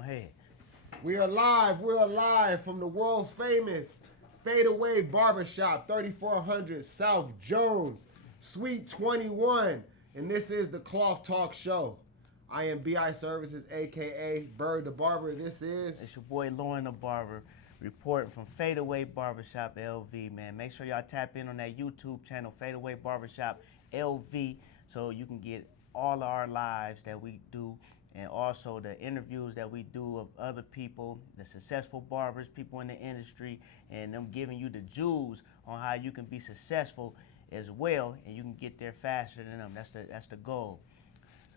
on ahead. We are live. We're live from the world famous Fadeaway Barbershop, 3400 South Jones, Suite 21. And this is the Cloth Talk Show. I am BI Services, aka Bird the Barber. This is. It's your boy Lauren the Barber reporting from Fadeaway Barbershop LV, man. Make sure y'all tap in on that YouTube channel, Fadeaway Barbershop LV, so you can get all of our lives that we do and also the interviews that we do of other people, the successful barbers, people in the industry, and them giving you the jewels on how you can be successful as well, and you can get there faster than them. That's the goal.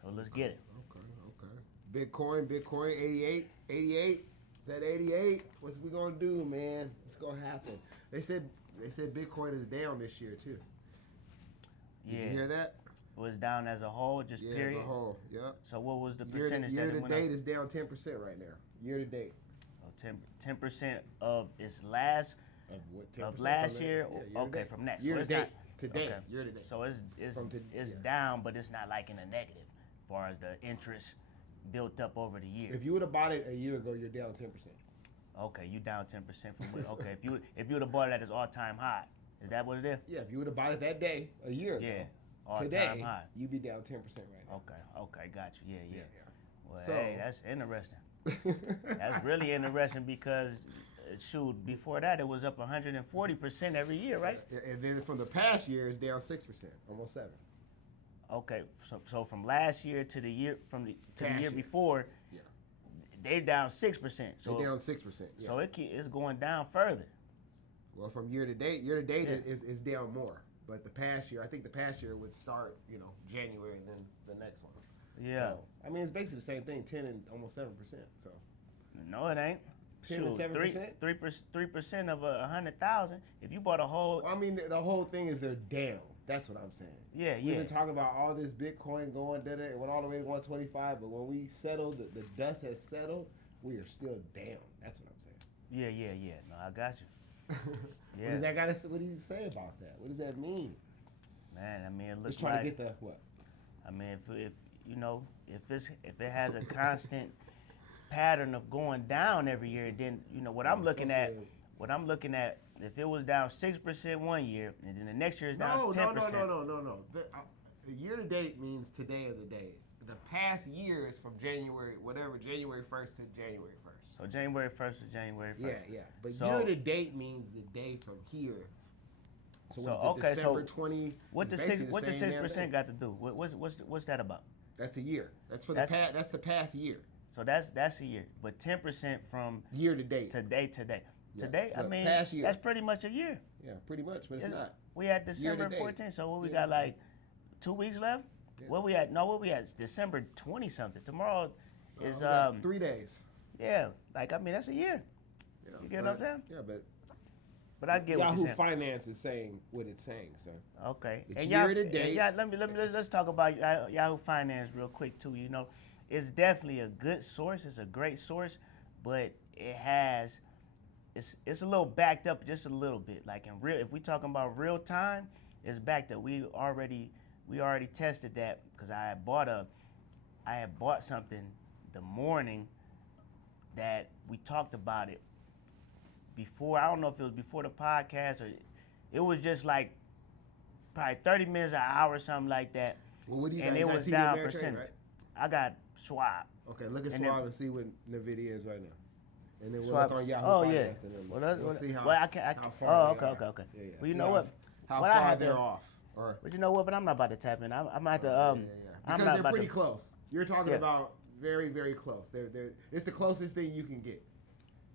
So let's get it. Okay. Bitcoin, 88. Is that 88? What's we gonna do, man? What's gonna happen? They said Bitcoin is down this year too. Did you hear that? It was down as a whole, just period? As a whole, yep. So what was the Year percentage to that it went date up? is down 10% right now. Year to date. So 10% of its last Of what? 10% of last from year? year to Okay, date. from next. Year So to it's date. not Today. okay. Year to date. So it's down, but it's not like in a negative as far as the interest built up over the year. If you would have bought it a year ago, you're down 10%. Okay, you down 10% from what? Okay, if you would have bought it at its all-time high, is that what it is? Yeah, if you would have bought it that day, a year ago. Yeah, all-time Today, high. you'd be down 10% right now. Okay, got you. Yeah. Well, So- hey, that's interesting. That's really interesting because, shoot, before that it was up 140% every year, right? And then from the past year, it's down 6%, almost 7. Okay, so from last year to the year to the Past year year. before, Yeah. they're down 6%. So They're down 6%. Yeah. so it's going down further. Well, from year to date is down more. But the past year, I think the past year would start, January and then the next one. Yeah. So, I mean, it's basically the same thing, 10 and almost 7%. So No, it ain't. 10 and 7%? 3% of 100,000. If you bought a whole, I mean, the whole thing is they're down. That's what I'm saying. Yeah. We've been talking about all this Bitcoin going, it went all the way to 125, but when we settled, the dust has settled, we are still down. That's what I'm saying. Yeah. No, I got you. Yeah. What do you say about that? What does that mean? Man, I mean, it looks Just trying like, to get the what? I mean, if it has a constant pattern of going down every year, then what I'm looking at, if it was down 6% one year and then the next year is down 10%. No. The year to date means today of the day. The past year is from January 1st to January 1st. So January 1st to January 1st. Yeah. But So- year to date means the day from here. So December 20? What the it's basically 6% same got to do? What's that about? That's a year. That's for the past. That's the past year. So that's a year, but 10% from Year to date. today. Yeah. Today, I Look, mean, past year. that's pretty much a year. Yeah, pretty much, but it's not. We had Year December to date. 14th, so what we Yeah. got, like 2 weeks left? Yeah. What we at? No, what we at? It's December 20 something. Tomorrow is We got 3 days. yeah. Like I mean, that's a year. Yeah, You get what I'm saying? Yeah, But I get what Yahoo you're saying. Finance is saying what it's saying. So Okay. It's And year to date. let's talk about Yahoo Finance real quick too. It's definitely a good source. It's a great source, but it's a little backed up just a little bit. Like if we talking about real time, it's backed up. We already tested that because I had bought something the morning that we talked about it before. I don't know if it was before the podcast or it was just like probably 30 minutes, an hour, something like that. well, what do you And got? it You got was TD down Ameritrade, percentage. right? I got Schwab. Okay, look at And Schwab then- and see what Nvidia is right now. And then we'll Schwab- look on Yahoo oh, Finance yeah. and then Well, we'll see how, well, I can, how oh, far okay. Yeah. Well, you See know what? How What I far had they're to- off. Or, But you know what? But I'm not about to tap in. I'm about to yeah. I'm Because not they're about pretty to, close. You're talking Yeah. about very, very close. It's the closest thing you can get.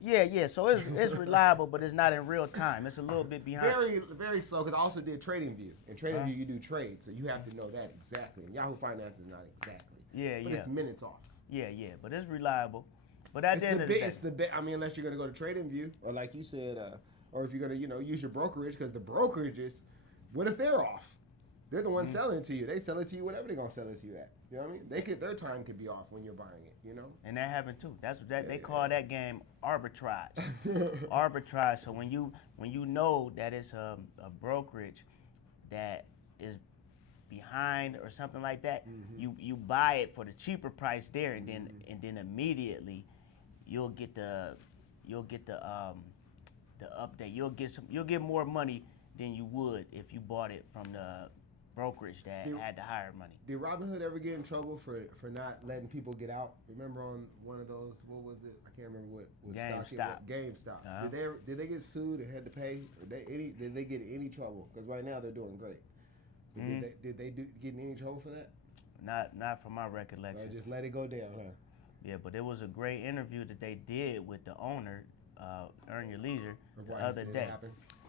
Yeah. So it's reliable, but it's not in real time. It's a little bit behind. Very, very slow. Because I also did TradingView. In TradingView, you do trades, so you have to know that exactly. And Yahoo Finance is not exactly. Yeah. But it's minutes off. Yeah. But it's reliable. But at the end of the day, It's the bit. I mean, unless you're going to go to TradingView, or like you said, or if you're going to, use your brokerage, because the brokerages, what if they're off? They're the ones selling it to you. They sell it to you whatever they're gonna sell it to you at. You know what I mean? Their time could be off when you're buying it. And that happened too. That's what they call that game arbitrage. Arbitrage. So when you know that it's a brokerage that is behind or something like that, you buy it for the cheaper price there, and then immediately you'll get the update. You'll get more money than you would if you bought it from the brokerage that had to hire money. Did Robinhood ever get in trouble for not letting people get out? Remember on one of those, what was it? I can't remember what stock it was. GameStop. Uh-huh. Did they get sued and had to pay? Did they get in any trouble? Because right now they're doing great. But did they get in any trouble for that? Not from my recollection. So just let it go down, huh? Yeah, but it was a great interview that they did with the owner, Earn Your Leisure, the other day.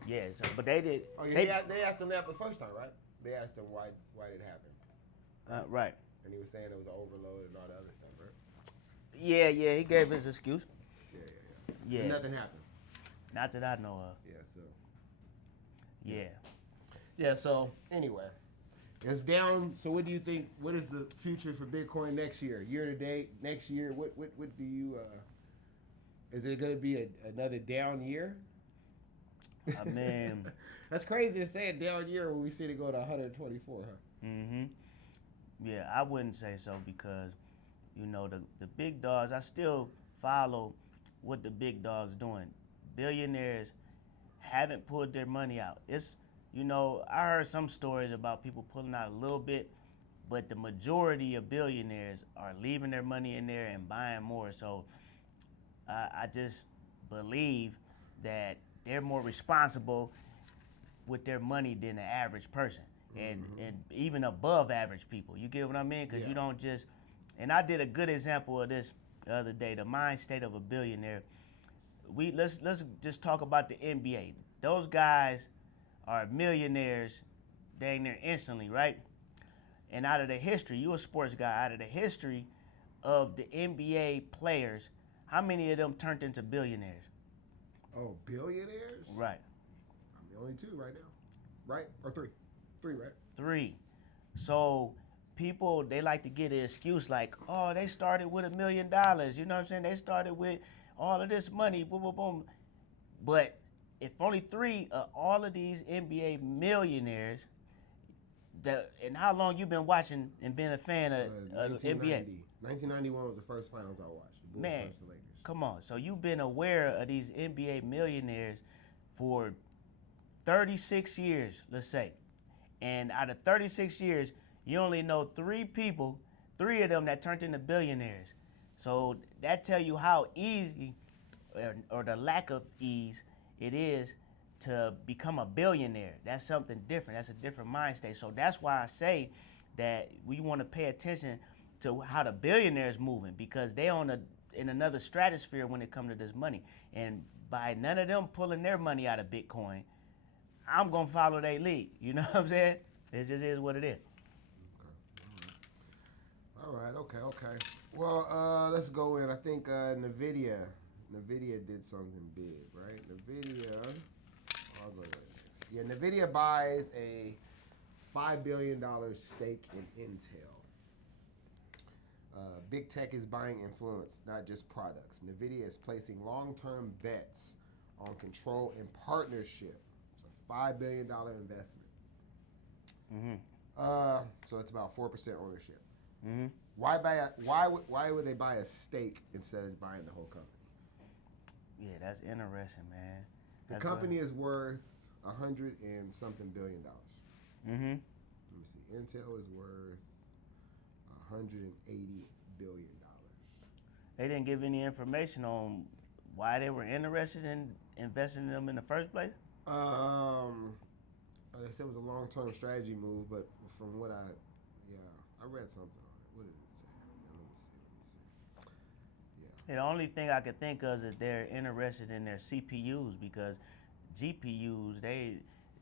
Yeah, but they did. Oh, yeah, they asked him that the first time, right? They asked him why it happened. Right. And he was saying it was an overload and all the other stuff, right? Yeah, he gave his excuse. Yeah. And nothing happened. Not that I know of. Yeah, so. Yeah. Yeah, so anyway. It's down. So what do you think? What is the future for Bitcoin next year? Year to date, next year, what do you is it gonna be another down year? I mean, that's crazy to say a down year when we see it go to 124, huh? Yeah, I wouldn't say so because, the big dogs, I still follow what the big dogs doing. Billionaires haven't pulled their money out. I heard some stories about people pulling out a little bit, but the majority of billionaires are leaving their money in there and buying more. So I just believe that they're more responsible with their money than the average person, and even above average people. You get what I mean? Because you don't just. And I did a good example of this the other day. The mind state of a billionaire. Let's just talk about the NBA. Those guys are millionaires, dang near instantly, right? And out of the history, you a sports guy. Out of the history of the NBA players, how many of them turned into billionaires? Oh, billionaires? Right. I'm the only two right now. Right? Or three? Three, right? 3. So people, they like to get an excuse like, oh, they started with $1 million. You know what I'm saying? They started with all of this money, boom, boom, boom. But if only 3 of all of these NBA millionaires, and how long you been watching and been a fan of NBA? 1991 was the first finals I watched. The Bulls versus the Lakers. Come on. So you've been aware of these NBA millionaires for 36 years, let's say. And out of 36 years, you only know 3 people, 3 of them that turned into billionaires. So that tell you how easy or the lack of ease it is to become a billionaire. That's something different. That's a different mind state. So that's why I say that we want to pay attention to how the billionaires moving, because they in another stratosphere when it comes to this money. And by none of them pulling their money out of Bitcoin, I'm gonna follow their lead. You know what I'm saying? It just is what it is. Okay. All right. Okay. Well, let's go in. I think Nvidia did something big, right? I'll go with this. Yeah, Nvidia buys a $5 billion stake in Intel. Big tech is buying influence, not just products. Nvidia is placing long-term bets on control and partnership. It's a $5 billion investment. So it's about 4% ownership. Why would they buy a stake instead of buying the whole company? Yeah, that's interesting, man. The company is worth $100 and something billion. Let me see. Intel is worth $180 billion. They didn't give any information on why they were interested in investing in them in the first place? They said it was a long-term strategy move, but from what I read something on it. What did it say? Let me see. Yeah. The only thing I could think of is they're interested in their CPUs, because GPUs,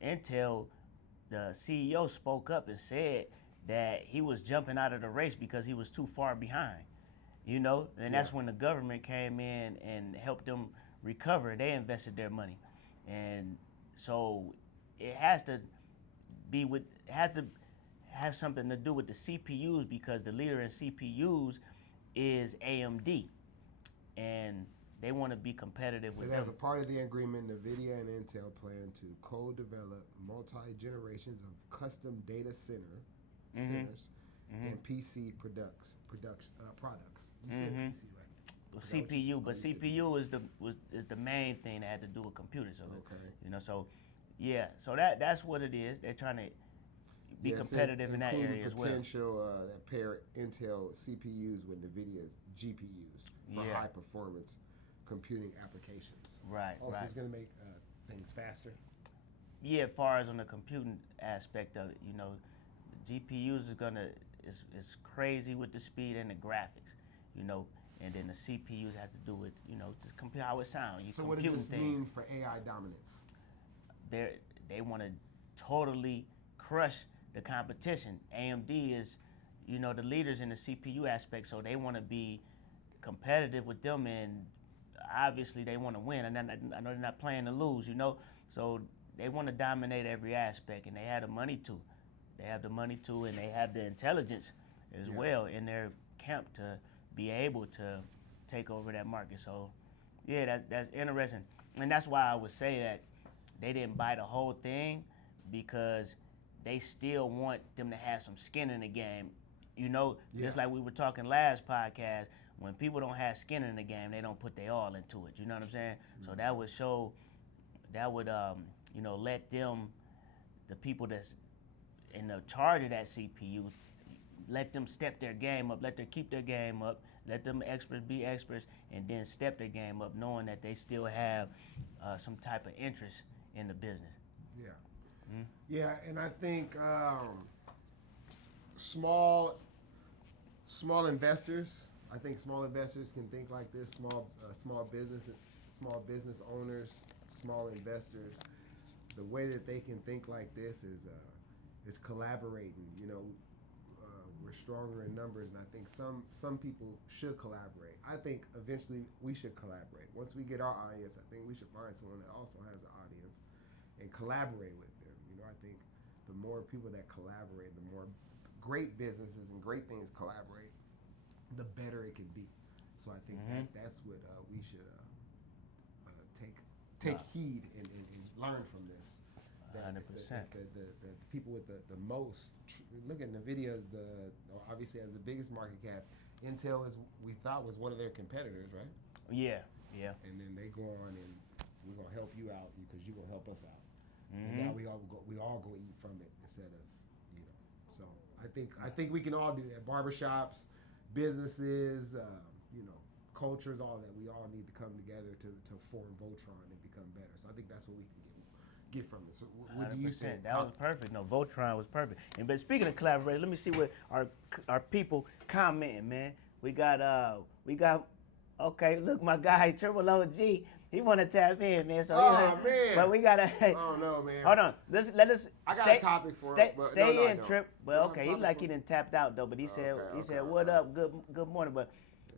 Intel, the CEO spoke up and said that he was jumping out of the race because he was too far behind, and that's when the government came in and helped them recover. They invested their money, and so it has to have something to do with the CPUs, because the leader in CPUs is AMD, and they want to be competitive with them. As a part of the agreement, NVIDIA and Intel plan to co-develop multi-generations of custom data centers and PC products. You said PC, right? CPU, but CPU is the main thing that had to do with computers. So so so that's what it is. They're trying to be competitive in that area as well. Potential that pair Intel CPUs with NVIDIA's GPUs for high performance computing applications. Right. Also, it's going to make things faster. Yeah, as far as on the computing aspect of it, GPUs is crazy with the speed and the graphics, and then the CPUs has to do with just compute how it sounds. So what does this mean for AI dominance? They want to totally crush the competition. AMD is, the leaders in the CPU aspect, so they want to be competitive with them, and obviously they want to win. And I know they're not playing to lose, so they want to dominate every aspect, and they have the money to. They have the money to, and they have the intelligence as well in their camp to be able to take over that market. So, yeah, that's interesting, and that's why I would say that they didn't buy the whole thing, because they still want them to have some skin in the game. Just like we were talking last podcast, when people don't have skin in the game, they don't put their all into it. You know what I'm saying? Mm-hmm. So that would let them, the people that's in the charge of that CPU, let them step their game up, let them keep their game up, let them experts be experts, and then step their game up, knowing that they still have some type of interest in the business. Yeah. Mm-hmm. Yeah, and I think small investors. I think small investors can think like this. Small business owners, small investors. The way that they can think like this is collaborating. We're stronger in numbers, and I think some people should collaborate. I think eventually we should collaborate. Once we get our audience, I think we should find someone that also has an audience and collaborate with them. I think the more people that collaborate, the more great businesses and great things collaborate, the better it can be. So I think that's what we should take heed and learn from this. 100%. The people with the most, look at NVIDIA obviously has the biggest market cap. Intel we thought was one of their competitors, right? Yeah. And then they go on and we're gonna help you out because you're gonna help us out. Mm-hmm. And now we all go eat from it instead of, So I think we can all do that. Barbershops, businesses, cultures, all that. We all need to come together to form Voltron and become better. So I think that's what we can get from this. So what do you think? That was perfect. No, Voltron was perfect. But speaking of collaboration, let me see what our people commenting, man. We got okay, look, my guy Triple OG, he want to tap in, man. So man. But we gotta. Oh no, man. Hold on. Let us. I got a topic for him. Stay in, Trip. Well, okay, he like he done tapped out though. But he said what up? Good morning. But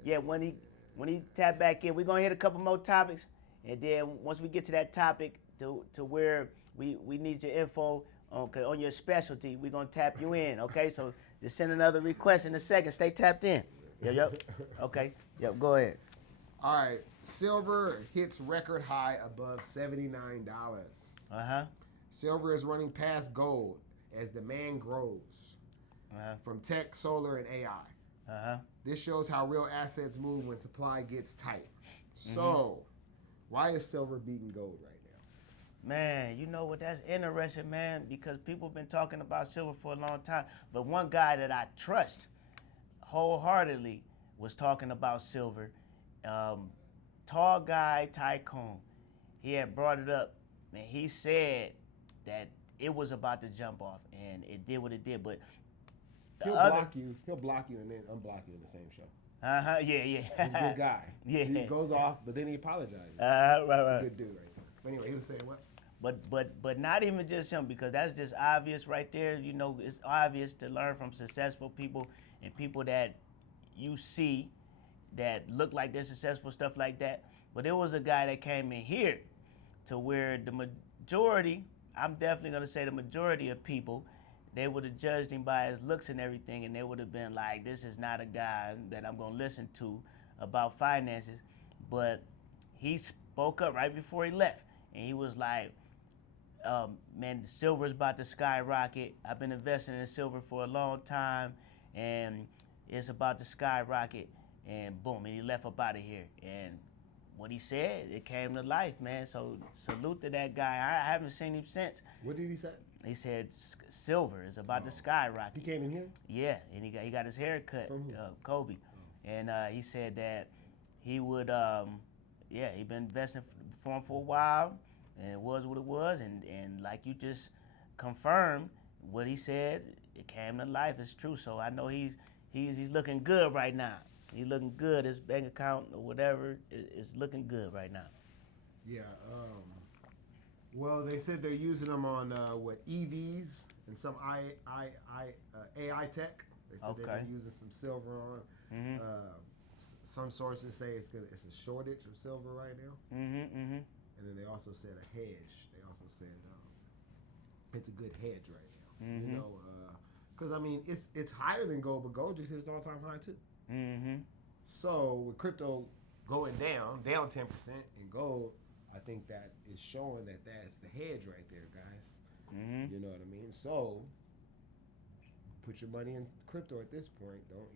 yeah, when he tap back in, we're gonna hit a couple more topics, and then once we get to that topic to where we need your info on your specialty, we're gonna tap you in. Okay, so just send another request in a second. Stay tapped in. Yep. Okay. Yep. Go ahead. All right. Silver hits record high above $79. Silver is running past gold as demand grows from tech, solar, and AI. This shows how real assets move when supply gets tight. So, why is silver beating gold right now? Man, you know what? That's interesting, man, because people have been talking about silver for a long time. But one guy that I trust wholeheartedly was talking about silver. Tall guy, Tycoon. He had brought it up, and he said that it was about to jump off, and it did what it did. But he'll block you and then unblock you in the same show. Yeah. He's a good guy. Yeah. He goes off, but then he apologizes. Right. He's a good dude right there. But anyway, he was saying what? But not even just him, because that's just obvious right there. It's obvious to learn from successful people and people that you see that look like they're successful, stuff like that. But there was a guy that came in here to where the majority, I'm definitely going to say the majority of people, they would have judged him by his looks and everything, and they would have been like, this is not a guy that I'm going to listen to about finances. But he spoke up right before he left, and he was like, man, silver is about to skyrocket. I've been investing in silver for a long time, and it's about to skyrocket. and boom, and he left up out of here. And what he said, it came to life, man. So salute to that guy. I haven't seen him since. What did he say? He said silver is about to skyrocket. He came in here? Yeah, and he got his hair cut, From who? Kobe. And he said that he would, he been investing for him for a while, and it was what it was. And like you just confirmed, what he said, it came to life. It's true. So I know he's looking good right now. He's looking good. His bank account or whatever is looking good right now. Yeah. Well, they said they're using them on EVs and some AI tech. They said Okay. they're using some silver on. Mhm. Some sources say it's a shortage of silver right now. Mhm. And then they also said a hedge. They also said it's a good hedge right now. Mhm. You know, because I mean it's higher than gold, but gold just hit its all-time high too. Mhm. So with crypto going down 10%, and gold, I think that is showing that that's the hedge right there, guys. Mhm. You know what I mean? So put your money in crypto at this point. Don't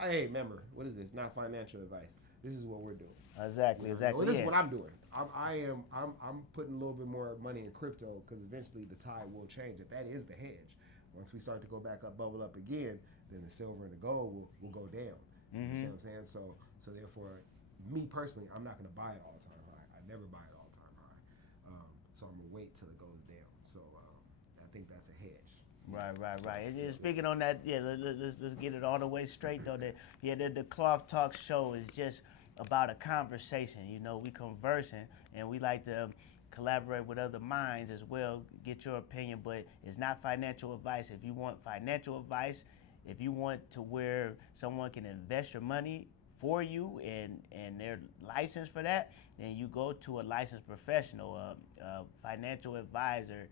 hey, remember, what is this? Not financial advice. This is what we're doing. Exactly. You know, Exactly. Well, this yeah. is what I'm doing. I'm putting a little bit more money in crypto because eventually the tide will change. If that is the hedge, once we start to go back up, bubble up again, then the silver and the gold will go down. You see what I'm saying? So therefore, me personally, I'm not going to buy it all time high. I never buy it all time high. So I'm gonna wait till it goes down. So I think that's a hedge. Right. And just speaking on that, let's get it all the way straight though. The Cloth Talk show is just about a conversation. You know, we conversing and we like to collaborate with other minds as well, get your opinion, but it's not financial advice. If you want financial advice, if you want to where someone can invest your money for you and they're licensed for that, then you go to a licensed professional, a financial advisor,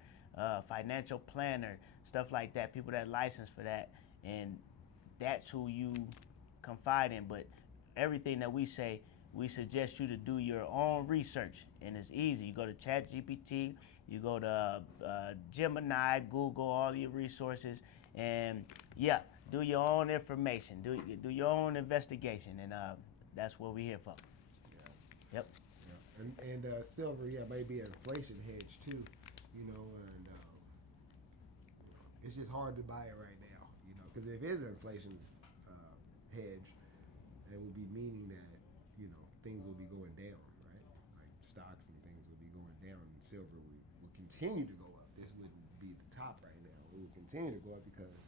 financial planner, stuff like that, people that license for that, and that's who you confide in. But everything that we say, we suggest you to do your own research, and it's easy. You go to ChatGPT, you go to Gemini, Google, all your resources, and do your own information, do your own investigation, and that's what we're here for. Yeah. Yep. Yeah. And silver, may be an inflation hedge too. You know, and it's just hard to buy it right now. You know, because if it is an inflation hedge, it would be meaning that things will be going down, right? Like stocks and things will be going down, and silver will continue to go up. This wouldn't be the top right now. It will continue to go up because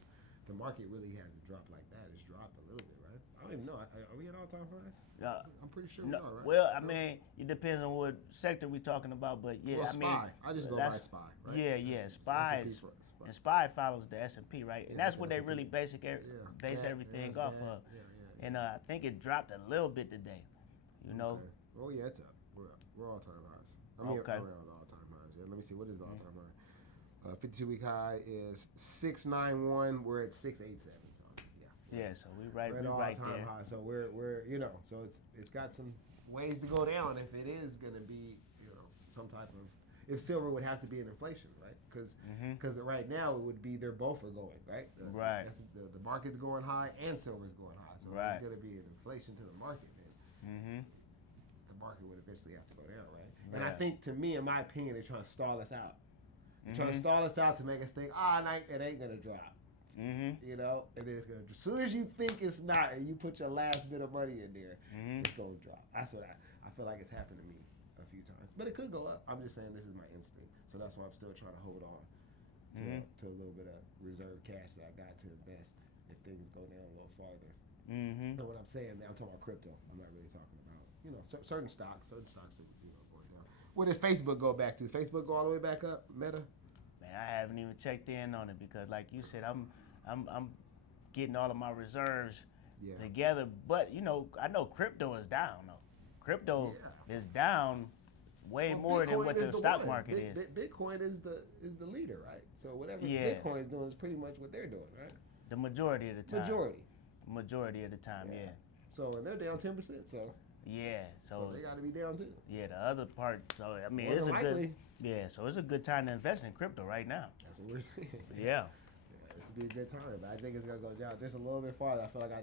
the market really hasn't dropped like that. It's dropped a little bit, right? I don't even know. Are we at all-time highs? I'm pretty sure we are, right? Well, I mean, it depends on what sector we're talking about, but yeah, well, I mean, SPY. I just go by SPY, right? Yeah, SPY is, SPY. and SPY follows the S&P, right? And Yeah, that's what they S&P. really base everything off of. Yeah. And I think it dropped a little bit today. You know. Okay. Oh yeah, it's up. We're all-time highs. I mean, Okay. around all-time highs. Yeah. Let me see. What is the all-time high? 52-week high is 691. We're at 687. So Yeah. So we're right all-time there. high. So we're so it's got some ways to go down if it is going to be some type of, if silver would have to be an inflation, right? Because right now it would be they're both are going, right? The market's going high and silver's going high. So if there's going to be an inflation to the market, then the market would eventually have to go down, right? And I think, to me, in my opinion, they're trying to stall us out. They're trying to stall us out to make us think, it ain't going to drop. You know, and then it's going to, as soon as you think it's not, and you put your last bit of money in there, it's going to drop. That's what I feel like it's happened to me a few times. But it could go up. I'm just saying this is my instinct. So that's why I'm still trying to hold on to a little bit of reserve cash that I got to invest if things go down a little farther. So what I'm saying now, I'm talking about crypto. I'm not really talking about, certain stocks. Certain stocks are going down. Where does Facebook go back to? Facebook go all the way back up? Meta? Man, I haven't even checked in on it because, like you said, I'm getting all of my reserves together. But I know crypto is down though. Crypto is down way more than what the stock market is. Bitcoin is the leader, right? So whatever Bitcoin is doing is pretty much what they're doing, right? The majority of the time. Majority of the time, yeah. So and they're down 10%. So so they got to be down too. Yeah, the other part. So I mean, More it's than a likely. So it's a good time to invest in crypto right now. That's what we're saying. Yeah. This would be a good time. But I think it's gonna go down just a little bit farther. I feel like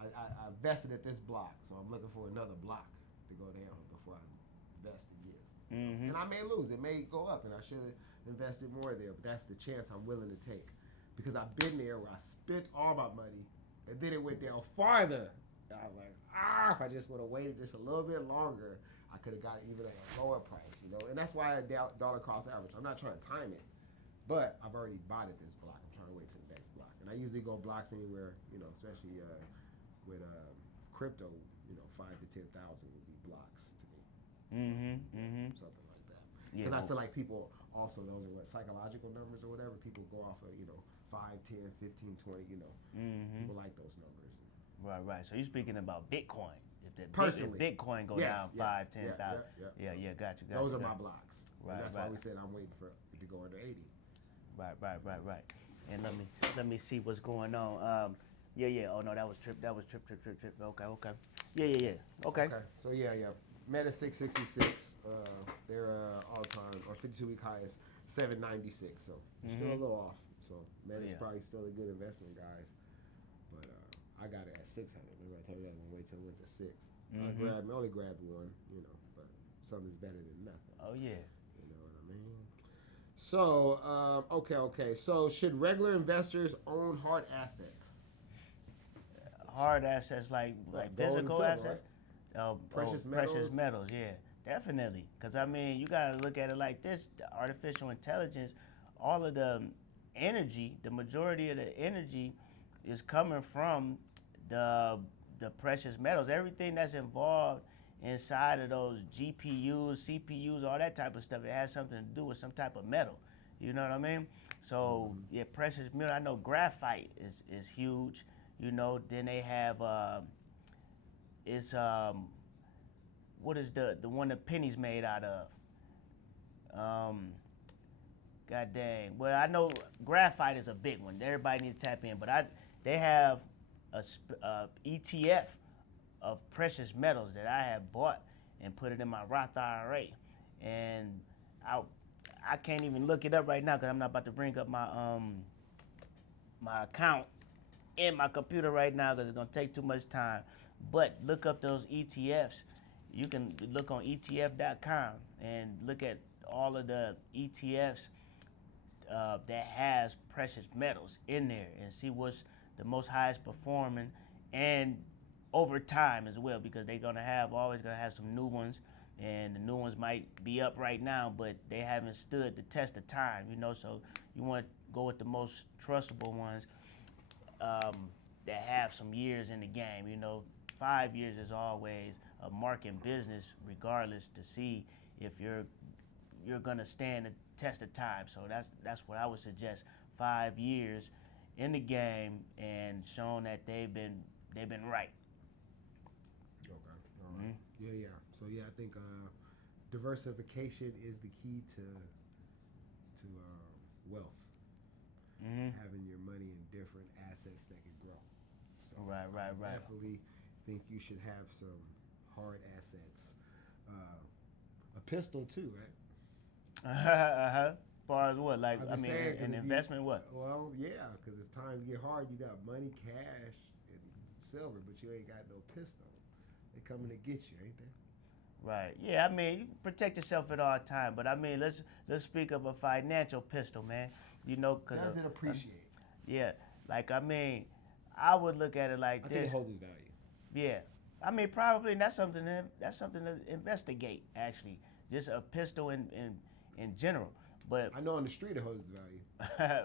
I vested at this block, so I'm looking for another block to go down before I invest again. Mm-hmm. And I may lose. It may go up, and I should have invested more there. But that's the chance I'm willing to take, because I've been there where I spent all my money, and then it went down farther. And I was like, if I just would have waited just a little bit longer, I could have got it even at a lower price, you know. And that's why I dollar cost average. I'm not trying to time it, but I've already bought at this block. I'm trying to wait to the next block, and I usually go blocks anywhere, you know, especially with crypto. You know, 5 to 10,000 would be blocks to me. Something like that. Because I feel like people also, those are what, psychological numbers or whatever. People go off of, you know, 5, 10, 15, 20, you know. People like those numbers. Right. So you're speaking about Bitcoin. If Personally. Bitcoin go down 5, 10,000. Yeah, got you. Those are my blocks. Right, and that's why we said I'm waiting for it to go under 80. Right. And let me see what's going on. Yeah. Oh no, that was trip. Okay. Yeah. Okay. So yeah. Meta 666. Their all-time or 52-week high is 796. So still a little off. So Meta's probably still a good investment, guys. But I got it at 600. Remember I told you I was gonna wait till it went to 6. I only grabbed one, you know, but something's better than nothing. Oh yeah. You know what I mean? So okay. So should regular investors own hard assets? Hard assets like physical assets. Right? Precious metals, yeah, definitely. Because I mean, you gotta look at it like this: the artificial intelligence, all of the energy, the majority of the energy, is coming from the precious metals. Everything that's involved inside of those GPUs, CPUs, all that type of stuff, it has something to do with some type of metal. You know what I mean? So yeah, precious metal. I know graphite is huge. You know, then they have what is the one the pennies made out of? God dang. Well, I know graphite is a big one. Everybody needs to tap in, but they have a ETF of precious metals that I have bought and put it in my Roth IRA, and I can't even look it up right now because I'm not about to bring up my my account in my computer right now because it's gonna take too much time. But look up those ETFs. You can look on ETF.com and look at all of the ETFs that has precious metals in there and see what's the most highest performing, and over time as well, because they're always gonna have some new ones, and the new ones might be up right now, but they haven't stood the test of time, you know. So you want to go with the most trustable ones that have some years in the game. You know, 5 years is always a mark in business, regardless, to see if you're gonna stand the test of time. So that's what I would suggest. 5 years in the game and shown that they've been right. Okay. All right. Yeah. So yeah, I think diversification is the key to wealth. Having your money in different assets that can grow. So Right. I definitely think you should have some hard assets. A pistol too, right? As far as what, like, I mean, saying, an investment, what? Well, yeah, because if times get hard, you got money, cash, and silver, but you ain't got no pistol. They coming to get you, ain't they? Right. Yeah. I mean, you protect yourself at all time, but I mean, let's speak of a financial pistol, man. You know, because does it appreciate? Yeah. Like, I mean, I would look at it like I this. think it holds its value. Yeah. I mean, probably that's something to investigate. Actually, just a pistol in general. But I know on the street it holds its value.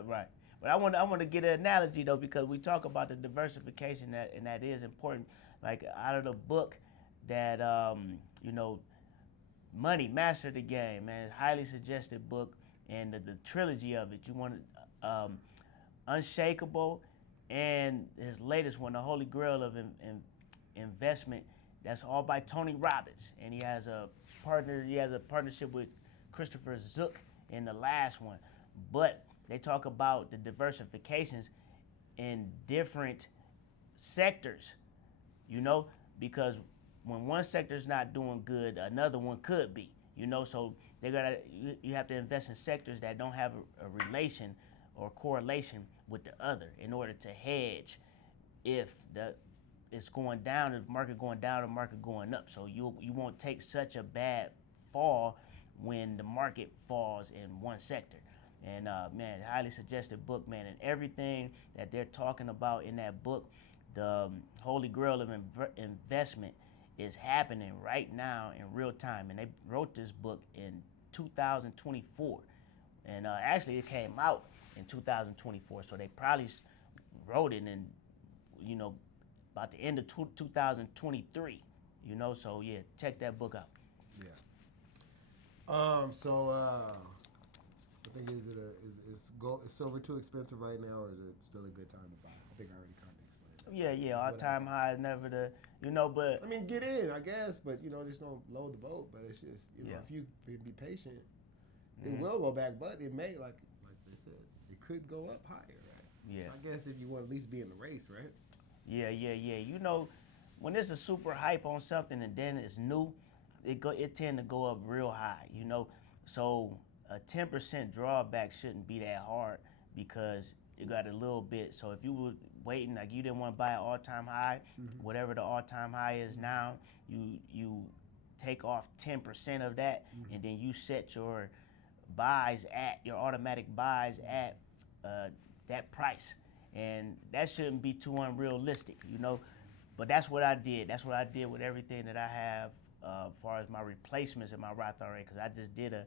right. But I want to get an analogy though, because we talk about the diversification and that is important. Like, out of the book that you know, Money Master the Game, man, highly suggested book, and the trilogy of it. You want Unshakable, and his latest one, The Holy Grail of Investment. That's all by Tony Robbins, and he has a partnership with Christopher Zook in the last one. But they talk about the diversifications in different sectors, you know, because when one sector's not doing good, another one could be, you know. So you have to invest in sectors that don't have a relation or correlation with the other in order to hedge if it's going down, the market going down, the market going up. So you won't take such a bad fall when the market falls in one sector. And man, highly suggested book, man. And everything that they're talking about in that book, the holy grail of investment, is happening right now in real time. And they wrote this book in 2024, and actually it came out in 2024. So they probably wrote it in, you know, about the end of 2023. You know, so yeah, check that book out. Yeah. I think is silver too expensive right now, or is it still a good time to buy? I think I already kind of explained it. Yeah, all time high is never the, you know, but I mean, get in, I guess, but you know, just don't load the boat. But it's just, you know, if you be patient, it will go back, but it may, like they said, it could go up higher, right? Yeah. So I guess if you want to at least be in the race, right? Yeah. You know, when there's a super hype on something and then it's new, it tend to go up real high, you know. So a 10% drawback shouldn't be that hard because you got a little bit. So if you were waiting, like you didn't want to buy an all-time high, whatever the all-time high is now, you take off 10% of that, and then you set your automatic buys at that price, and that shouldn't be too unrealistic, you know. But that's what I did. That's what I did with everything that I have, as far as my replacements in my Roth IRA, because I just did a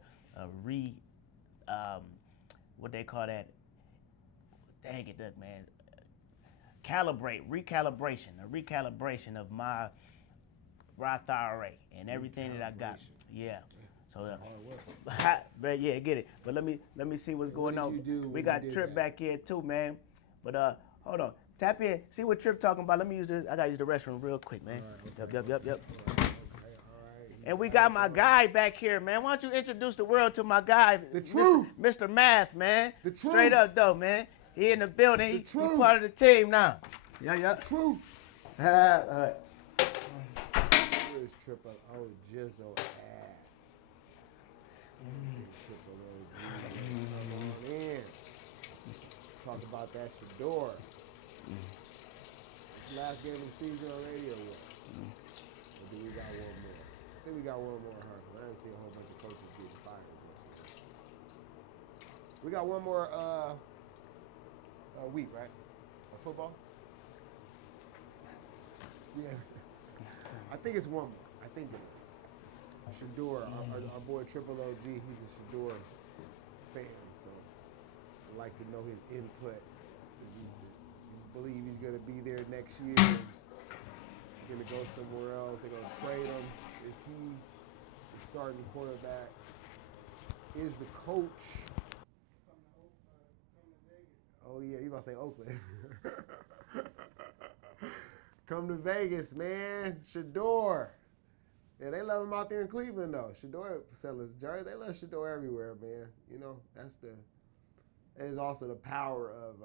what they call that? Dang it, man. Recalibration of my Roth IRA and everything that I got. Yeah. So but yeah, get it. But let me see what's going on. We got Trip back here too, man. But hold on. Tap in. See what Trip talking about. Let me use this. I gotta use the restroom real quick, man. Yep. Okay, And we got my guy back here, man. Why don't you introduce the world to my guy, The truth. Mr. Math, man. The truth. Straight up though, man. He in the building. He part of the team now. Yeah. True. Alright. Where's Triple O Jizzle at? Triple O Jizzle. Come on in. Talk about that Shador. It's last game of the season already or what? Or do we got one more? I think we got one more, huh? I didn't see a whole bunch of coaches getting fired. We got one more week, right? Of football? Yeah. I think it's one more. I think it is. Shador, our boy Triple OG, he's a Shador fan, so I'd like to know his input. Does he believe he's going to be there next year? He's going to go somewhere else? They're going to trade him? Is he the starting quarterback? Is the coach? Oh yeah, you about to say Oakland. Come to Vegas, man. Shador. Yeah, they love him out there in Cleveland though. Shador selling his jersey. They love Shador everywhere, man. You know, that is also the power of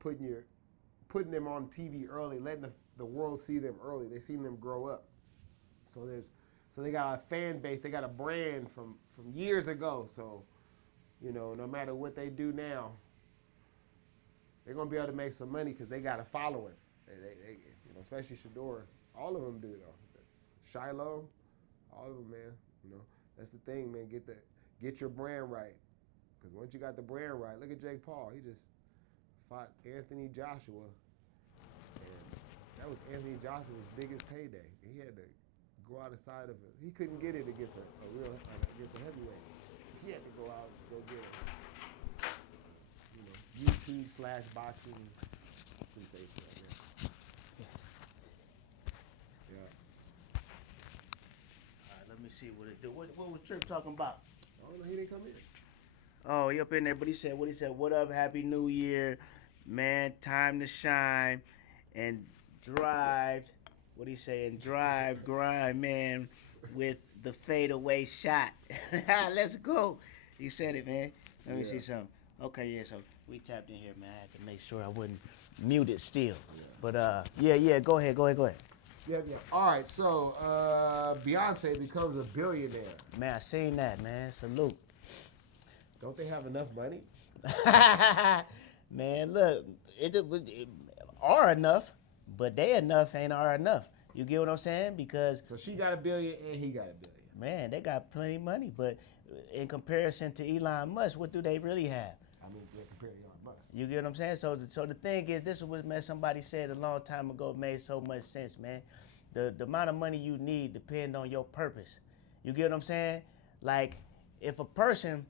putting them on TV early, letting the world see them early. They seen them grow up. So they got a fan base, they got a brand from years ago. So, you know, no matter what they do now, they're gonna be able to make some money because they got a following. They you know, especially Shador. All of them do though. Shiloh, all of them, man. You know, that's the thing, man. Get your brand right. Because once you got the brand right, look at Jake Paul. He just fought Anthony Joshua, and that was Anthony Joshua's biggest payday. He had to go out the side of it. He couldn't get it against against a heavyweight. He had to go out and go get it. You know, YouTube/boxing sensation right now. Yeah. All right, let me see what it do. What was Trip talking about? I don't know. He didn't come in. Oh, he up in there, but he said, what up, Happy New Year, man, time to shine, and drive, grind, man, with the fadeaway shot. Let's go. He said it, man. Let me see something. Okay, yeah, so we tapped in here, man. I had to make sure I wasn't muted still. Yeah. But, yeah, go ahead. Yeah. All right, so Beyonce becomes a billionaire. Man, I seen that, man. Salute. Don't they have enough money? Man, look, it are enough. but they enough ain't are enough. You get what I'm saying? Because So she got $1 billion and he got $1 billion. man, they got plenty of money, but in comparison to Elon Musk, what do they really have? I mean, compared to Elon Musk. You get what I'm saying? So the thing is, this is what, man, somebody said a long time ago, made so much sense, man. The amount of money you need depend on your purpose. You get what I'm saying? Like, if a person,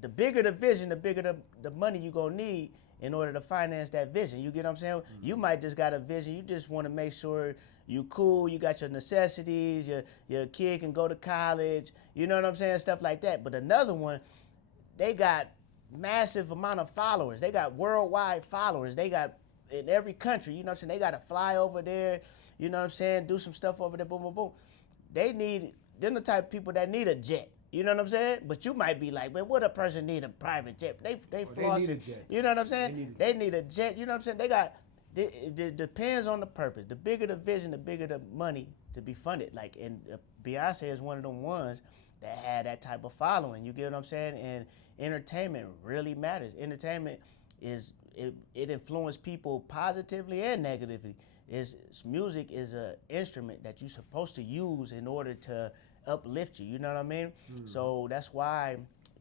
the bigger the vision, the bigger the money you gonna need in order to finance that vision. You get what I'm saying? Mm-hmm. You might just got a vision. You just want to make sure you cool, you got your necessities, your kid can go to college, you know what I'm saying? Stuff like that. But another one, they got massive amount of followers. They got worldwide followers. They got in every country, you know what I'm saying? They got to fly over there, you know what I'm saying? Do some stuff over there, boom, boom, boom. They're the type of people that need a jet. You know what I'm saying? But you might be like, man, what a person need a private jet? They floss it. You know what I'm saying? They need a jet. You know what I'm saying? It depends on the purpose. The bigger the vision, the bigger the money to be funded. Like, and Beyonce is one of them ones that had that type of following. You get what I'm saying? And entertainment really matters. Entertainment it influences people positively and negatively. Music is an instrument that you're supposed to use in order to uplift you. You know what I mean? Mm-hmm. So that's why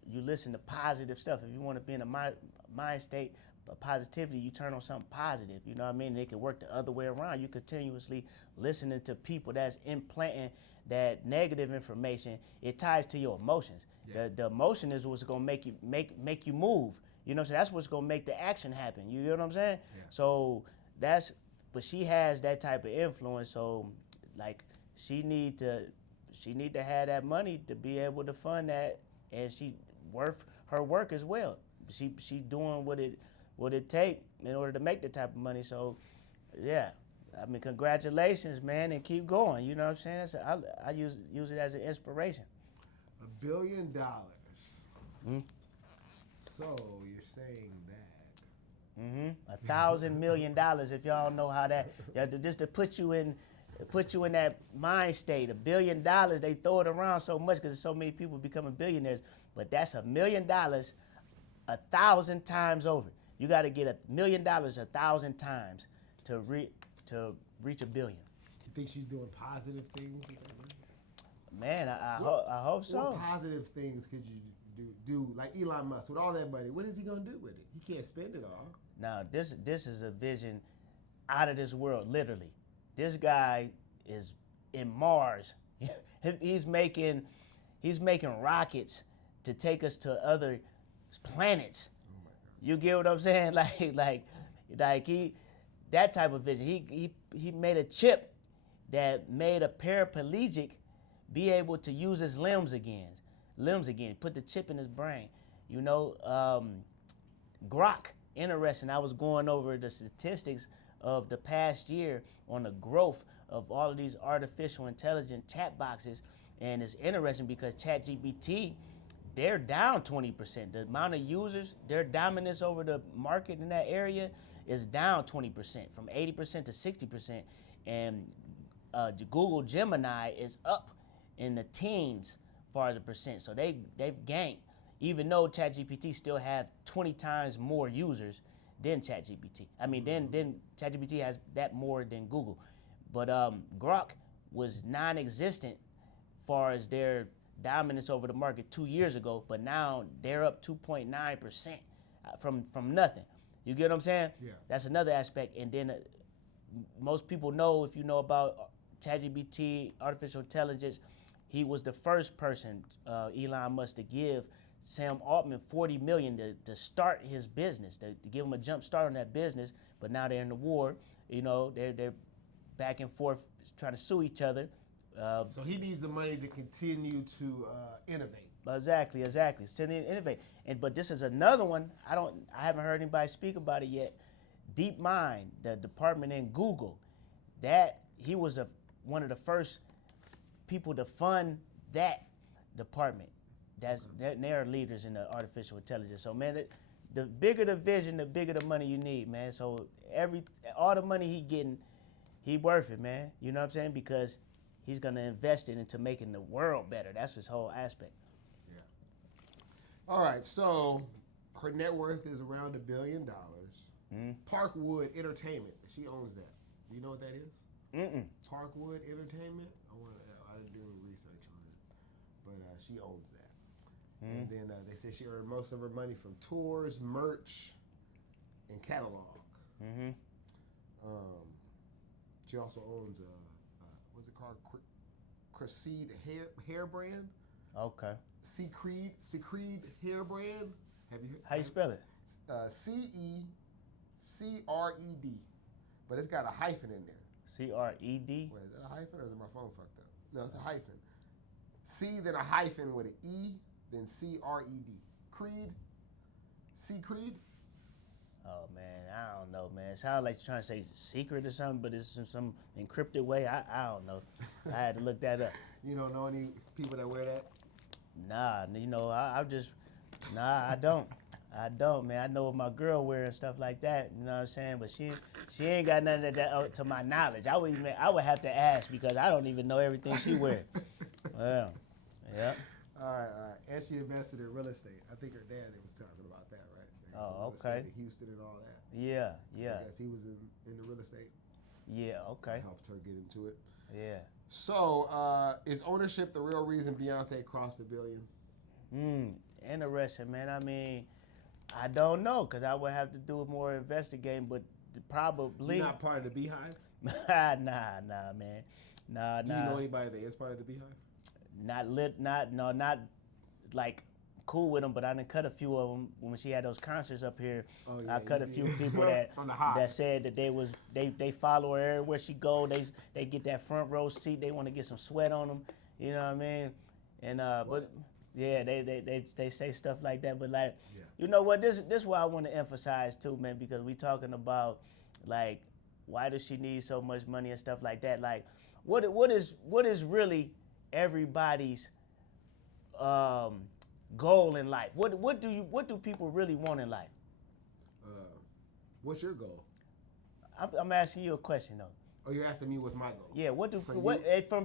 you listen to positive stuff. If you want to be in a mind state of positivity, you turn on something positive. You know what I mean? It can work the other way around. You continuously listening to people that's implanting that negative information. It ties to your emotions. Yeah. The emotion is what's gonna make you move. You know what I'm saying? That's what's gonna make the action happen. You know what I'm saying? Yeah. So but she has that type of influence. So like she need to have that money to be able to fund that, and she worth her work as well. She doing what it take in order to make the type of money. So yeah, I mean, congratulations, man, and keep going. You know what I'm saying? I use it as an inspiration. $1 billion. Mm-hmm. So you're saying that? Mm-hmm. $1,000 million. If y'all know how that, just to put you in that mind state. $1 billion. They throw it around so much because so many people becoming billionaires. But that's $1 million 1,000 times over. You got to get $1 million 1,000 times to reach $1 billion. You think she's doing positive things? Man, I hope so. What positive things could you do like Elon Musk with all that money? What is he gonna do with it? He can't spend it all. Now this is a vision out of this world, literally. This guy is in Mars. he's making rockets to take us to other planets. Oh my God. You get what I'm saying? Like he that type of vision. He made a chip that made a paraplegic be able to use his limbs again. Put the chip in his brain. You know, Grok, interesting. I was going over the statistics of the past year on the growth of all of these artificial intelligent chat boxes, and it's interesting because ChatGPT, they're down 20%. The amount of users, their dominance over the market in that area is down 20%, from 80% to 60%, and Google Gemini is up in the teens as far as a percent. So they've gained, even though ChatGPT still have 20 times more users than ChatGPT. I mean, then ChatGPT has that more than Google. But Grok was non-existent as far as their dominance over the market 2 years ago, but now they're up 2.9% from nothing. You get what I'm saying? Yeah. That's another aspect. And then most people know, if you know about ChatGPT, artificial intelligence, he was the first person, Elon Musk, to give Sam Altman $40 million to start his business, to give him a jump start on that business. But now they're in the war. You know, they're back and forth trying to sue each other. So he needs the money to continue to innovate. Exactly. Innovate. But this is another one. I haven't heard anybody speak about it yet. DeepMind, the department in Google, that he was one of the first people to fund that department. They're leaders in the artificial intelligence. So man, the bigger the vision, the bigger the money you need, man. So all the money he getting, he worth it, man. You know what I'm saying? Because he's gonna invest it into making the world better. That's his whole aspect. Yeah. All right, so her net worth is around $1 billion. Mm-hmm. Parkwood Entertainment, she owns that. Do you know what that is? Parkwood Entertainment. I didn't do any research on it, but she owns that. And then they said she earned most of her money from tours, merch, and catalog. She also owns what's it called? Creed hair brand. Okay. Secreed hair brand. Have you? How you spell it? CECRED, but it's got a hyphen in there. CRED. Wait, is that a hyphen or is my phone fucked up? No, it's a hyphen. C, then a hyphen with an E, then CRED. Creed. Creed. Oh man, I don't know, man. It sounds like you're trying to say secret or something, but it's in some encrypted way. I don't know. I had to look that up. You don't know any people that wear that? Nah, you know, I don't. I don't, man. I know what my girl wear and stuff like that. You know what I'm saying? But she ain't got nothing of that to my knowledge. I would have to ask because I don't even know everything she wear. Well, yeah. All right. And she invested in real estate. I think her dad was talking about that, right? Oh, okay. In Houston and all that. Yeah. I guess he was in the real estate. Yeah, okay. So helped her get into it. Yeah. So, is ownership the real reason Beyonce crossed $1 billion? Interesting, man. I mean, I don't know, because I would have to do more investigating, but probably. You're not part of the Beehive? Nah, man. Nah. Do you know anybody that is part of the Beehive? Not like cool with them, but I done cut a few of them when she had those concerts up here. Oh, yeah, I cut a few people that said that they follow her everywhere she go. They get that front row seat. They want to get some sweat on them. You know what I mean? And but yeah, they say stuff like that. But like, you know what? This is what I want to emphasize too, man, because we talking about like why does she need so much money and stuff like that. Like, what is really everybody's goal in life? What do people really want in life? What's your goal? I'm asking you a question though. Oh, you're asking me what's my goal? Yeah.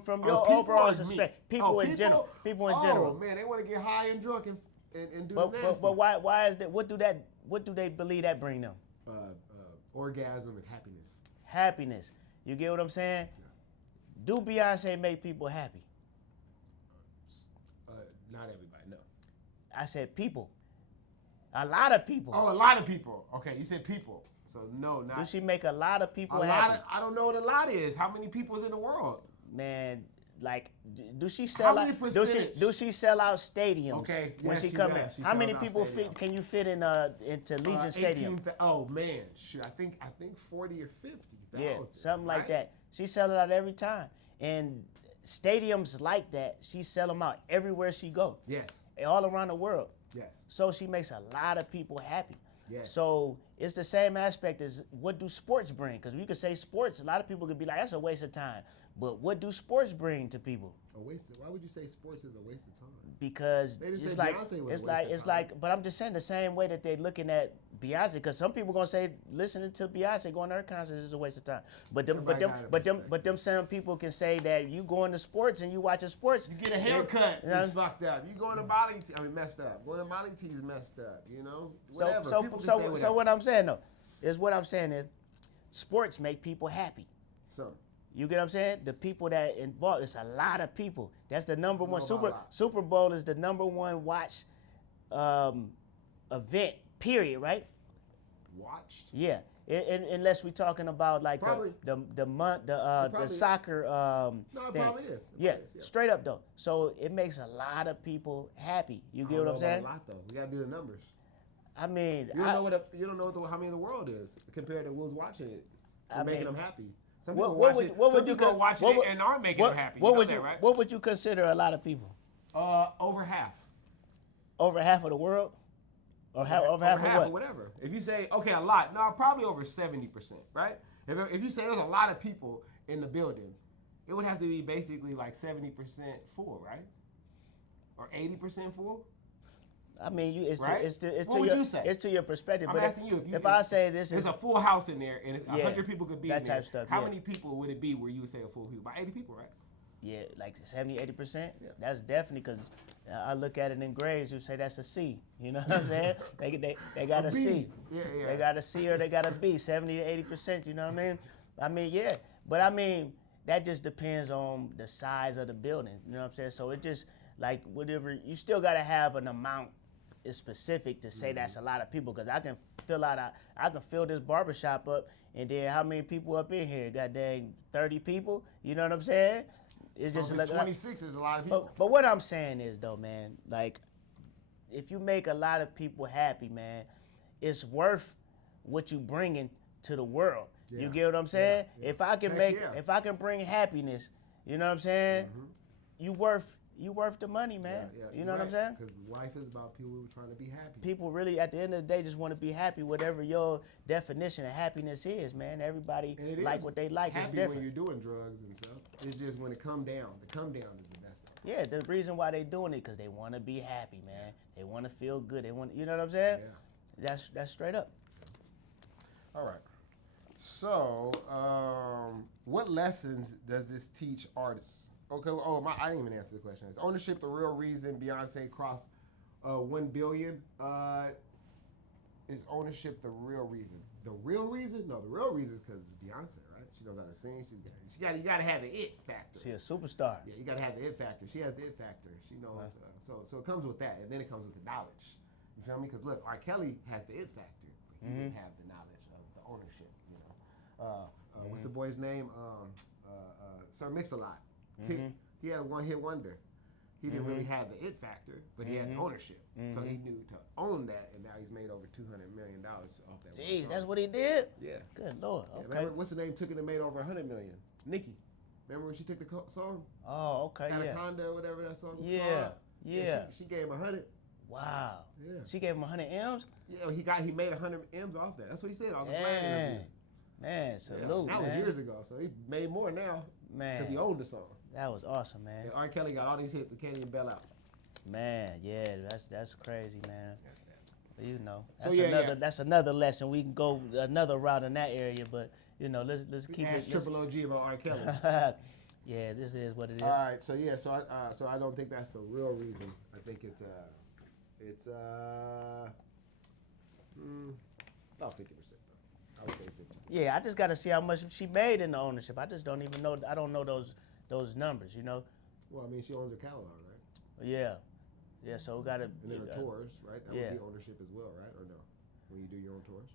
From your overall perspective, people in general. Oh man, they want to get high and drunk and do nasty. But why is that? What do they believe that bring them? Orgasm and happiness. Happiness. You get what I'm saying? Yeah. Do Beyonce make people happy? Not everybody, no. I said people. A lot of people. Oh, a lot of people. Okay, you said people. So no, not. Do she make a lot of people happy? I don't know what a lot is. How many people is in the world? Man, like, do she sell out? Do she sell out stadiums? Okay, when she come in? How many people can you fit into Legion Stadium? Oh man, shoot, I think 40 or 50. Yeah, something like that. She sell it out every time, and stadiums like that, she sell them out everywhere she go. Yes. All around the world. Yes. So she makes a lot of people happy. Yes. So it's the same aspect as what do sports bring? Because we could say sports, a lot of people could be like, that's a waste of time. But what do sports bring to people? Why would you say sports is a waste of time? Because it's like, but I'm just saying the same way that they're looking at Beyonce. Because some people gonna say listening to Beyonce, going to her concert is a waste of time. But them same people can say that you going to sports and you watching sports. You get a haircut, it's fucked up. You going to Molly T, messed up. Going to Molly T is messed up. You know, whatever. So what I'm saying though is sports make people happy. So. You get what I'm saying? The people that involved, it's a lot of people. That's the number one. Super Bowl is the number one watch event, period, right? Watched? Yeah. Unless we're talking about like the soccer no, it probably is. Yeah, straight up though. So it makes a lot of people happy. You get what I'm saying? A lot though. We gotta do the numbers. I mean, you don't know how many the world is compared to who's watching it and making them happy. Some people watch it and aren't making them happy. What would you consider a lot of people? Over half. Over half of the world? Or over half of what? Or whatever. If you say, okay, a lot. No, probably over 70%, right? If you say there's a lot of people in the building, it would have to be basically like 70% full, right? Or 80% full? I mean, it's to your perspective. I'm asking you. If I say this there's a full house in there and 100 people could be in there. Type stuff, how many people would it be where you would say a full people? About 80 people, right? Yeah, like 70, 80%. Yeah. That's definitely because I look at it in grades. You say that's a C. You know what I'm saying? they got a C. Yeah. They got a C or they got a B. 70 to 80%. You know what I mean? I mean, yeah, but I mean that just depends on the size of the building. You know what I'm saying? So it just like whatever you still gotta have an amount is specific to say that's a lot of people because I can I can fill this barbershop up and then how many people up in here? God dang 30 people. You know what I'm saying? It's So just if it's 26 is a lot of people. but what I'm saying is though, man, like if you make a lot of people happy, man, it's worth what you bringing to the world. Yeah. You get what I'm saying? Yeah. If I can if I can bring happiness, you know what I'm saying? You worth the money, man. You know what I'm saying? Because life is about people trying to be happy. People really, at the end of the day, just want to be happy. Whatever your definition of happiness is, man. Everybody like what they like. Happy It's different. when you're doing drugs and stuff. It's just when it come down. The come down is the best thing. Yeah, the reason why they doing it because they want to be happy, man. They want to feel good. They want, you know what I'm saying? Yeah. That's straight up. All right. So, what lessons does this teach artists? Okay. Oh, I didn't even answer the question. Is ownership the real reason Beyonce crossed 1 billion? Is ownership the real reason? The real reason? No, the real reason is because it's Beyonce, right? She knows how to sing. You got to have the it factor. She a superstar. Yeah, you got to have the it factor. She has the it factor. She knows. So it comes with that, and then it comes with the knowledge. You feel me? Because look, R. Kelly has the it factor, but he didn't have the knowledge of the ownership. You know, what's the boy's name? Sir Mix-a-Lot. He had a one-hit wonder. He didn't really have the it factor, but he had ownership. So he knew to own that, and now he's made over $200 million off that. Jeez, that's what he did? Yeah. Good Lord. Yeah, Okay. remember, what's the name took it and made over $100 million? Nicki. Remember when she took the song? Oh, okay, yeah. Anaconda or whatever that song was Yeah, called? yeah. She gave him 100. Wow. Yeah. She gave him 100 M's? Yeah, he made 100 M's off that. That's what he said on the plane Dang. interview. Man, salute, That was man. years ago, so he made more now. Man. Because he owned the song. That was awesome, man. And R. Kelly got all these hits and can't even bail out. Man, yeah, that's crazy, man. You know, So, that's another lesson. We can go another route in that area, but you know, let's keep it. Triple OG about R. Kelly. Yeah, this is what it is. All right, so yeah, so I don't think that's the real reason. I think it's about 50% though. I would say 50%. Yeah, I just got to see how much she made in the ownership. I just don't even know. I don't know those numbers, you know. Well, I mean, she owns her catalog, right? Yeah, yeah. So we got to. And then her tours, right? That would be ownership as well, right? Or no? When you do your own tours?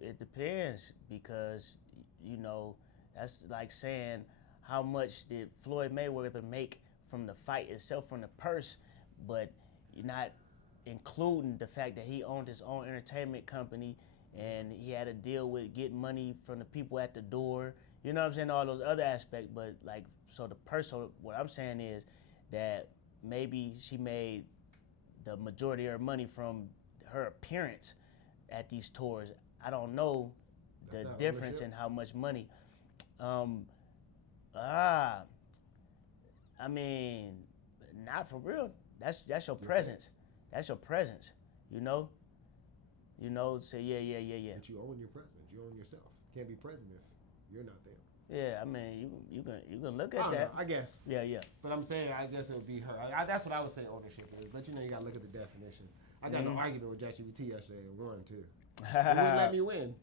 It depends because you know that's like saying how much did Floyd Mayweather make from the fight itself, from the purse, but you're not including the fact that he owned his own entertainment company and he had to deal with getting money from the people at the door. You know what I'm saying? All those other aspects, but like, so the purse, so what I'm saying is that maybe she made the majority of her money from her appearance at these tours. I don't know the difference in how much money. I mean, not for real. That's your presence. That's your presence. You know. Say yeah. But you own your presence. You own yourself. You can't be present if you're not there. Yeah, I mean, you can look at I don't that. know, I guess. Yeah. But I'm saying, I guess it would be her. That's what I would say ownership is. But you know, you gotta look at the definition. I got no argument with ChatGPT yesterday and won too. It wouldn't let me win.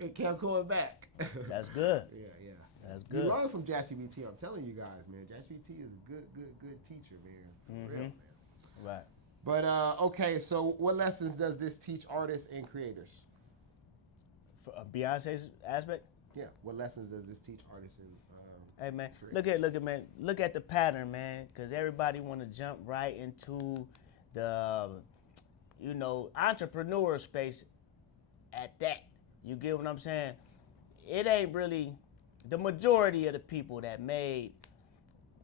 It kept going back. That's good. Yeah. That's good. You learn from ChatGPT. I'm telling you guys, man. ChatGPT is a good teacher, man. For real, man. Right. But okay, so what lessons does this teach artists and creators? For Beyonce's aspect. Yeah. What lessons does this teach artists and Hey man, creators? look at the pattern, man, because everybody want to jump right into the, entrepreneur space. At that, you get what I'm saying? It ain't really the majority of the people that made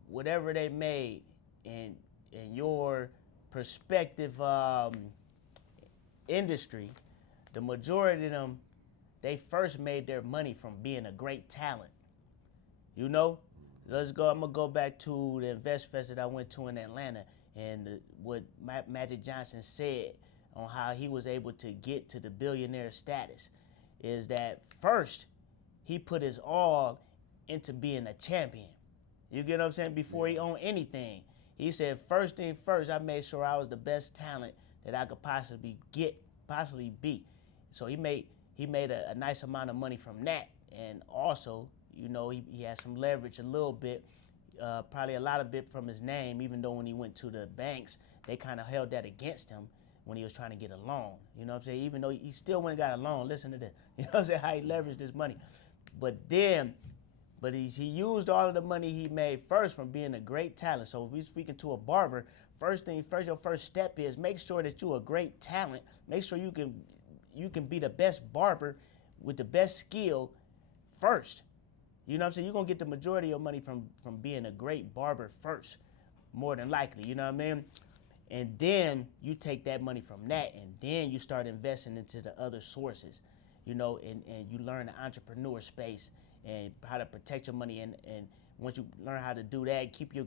whatever they made in your perspective industry. The majority of them, they first made their money from being a great talent. You know, I'm gonna go back to the Invest Fest that I went to in Atlanta, and what Magic Johnson said on how he was able to get to the billionaire status is that first he put his all into being a champion. You get what I'm saying? Before he owned anything, he said first thing first, I made sure I was the best talent that I could possibly be. So he made he made a nice amount of money from that. And also, you know, he had some leverage a little bit, probably a lot of bit from his name, even though when he went to the banks, they kind of held that against him when he was trying to get a loan. You know what I'm saying? Even though he still went and got a loan, listen to this. You know what I'm saying? How he leveraged this money. But he used all of the money he made first from being a great talent. So if we're speaking to a barber, your first step is make sure that you're a great talent. Make sure you can be the best barber with the best skill first. You know what I'm saying? You're gonna get the majority of your money from being a great barber first, more than likely. You know what I mean? And then you take that money from that, and then you start investing into the other sources. You know, and you learn the entrepreneur space and how to protect your money. And once you learn how to do that, keep your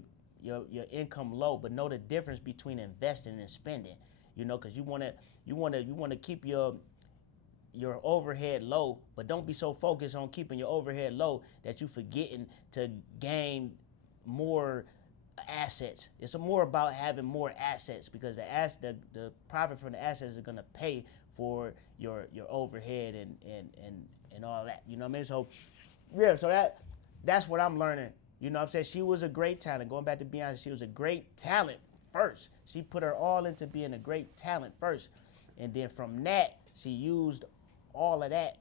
income low, but know the difference between investing and spending. You know, because you wanna keep your overhead low, but don't be so focused on keeping your overhead low that you forgetting to gain more assets. It's more about having more assets, because the profit from the assets is gonna pay for your overhead and all that. You know what I mean? So yeah, so that's what I'm learning. You know what I'm saying? She was a great talent. Going back to Beyonce, she was a great talent first. She put her all into being a great talent first. And then from that, she used all of that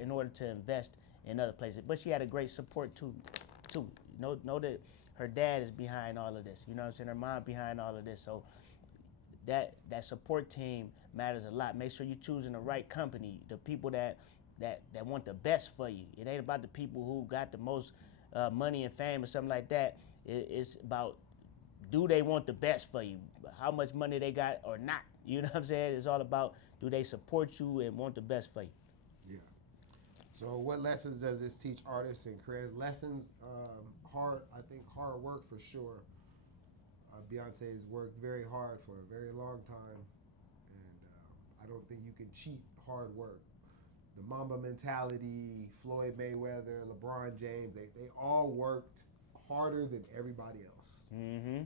in order to invest in other places. But she had a great support too. Know that her dad is behind all of this. You know what I'm saying? Her mom behind all of this. So that support team matters a lot. Make sure you're choosing the right company, the people that want the best for you. It ain't about the people who got the most money and fame or something like that. It's about, do they want the best for you? How much money they got or not? You know what I'm saying? It's all about, do they support you and want the best for you? Yeah. So what lessons does this teach artists and creators? Lessons, hard work for sure. Beyonce has worked very hard for a very long time, and I don't think you can cheat hard work. The Mamba mentality, Floyd Mayweather, LeBron James, they all worked harder than everybody else. Mm-hmm.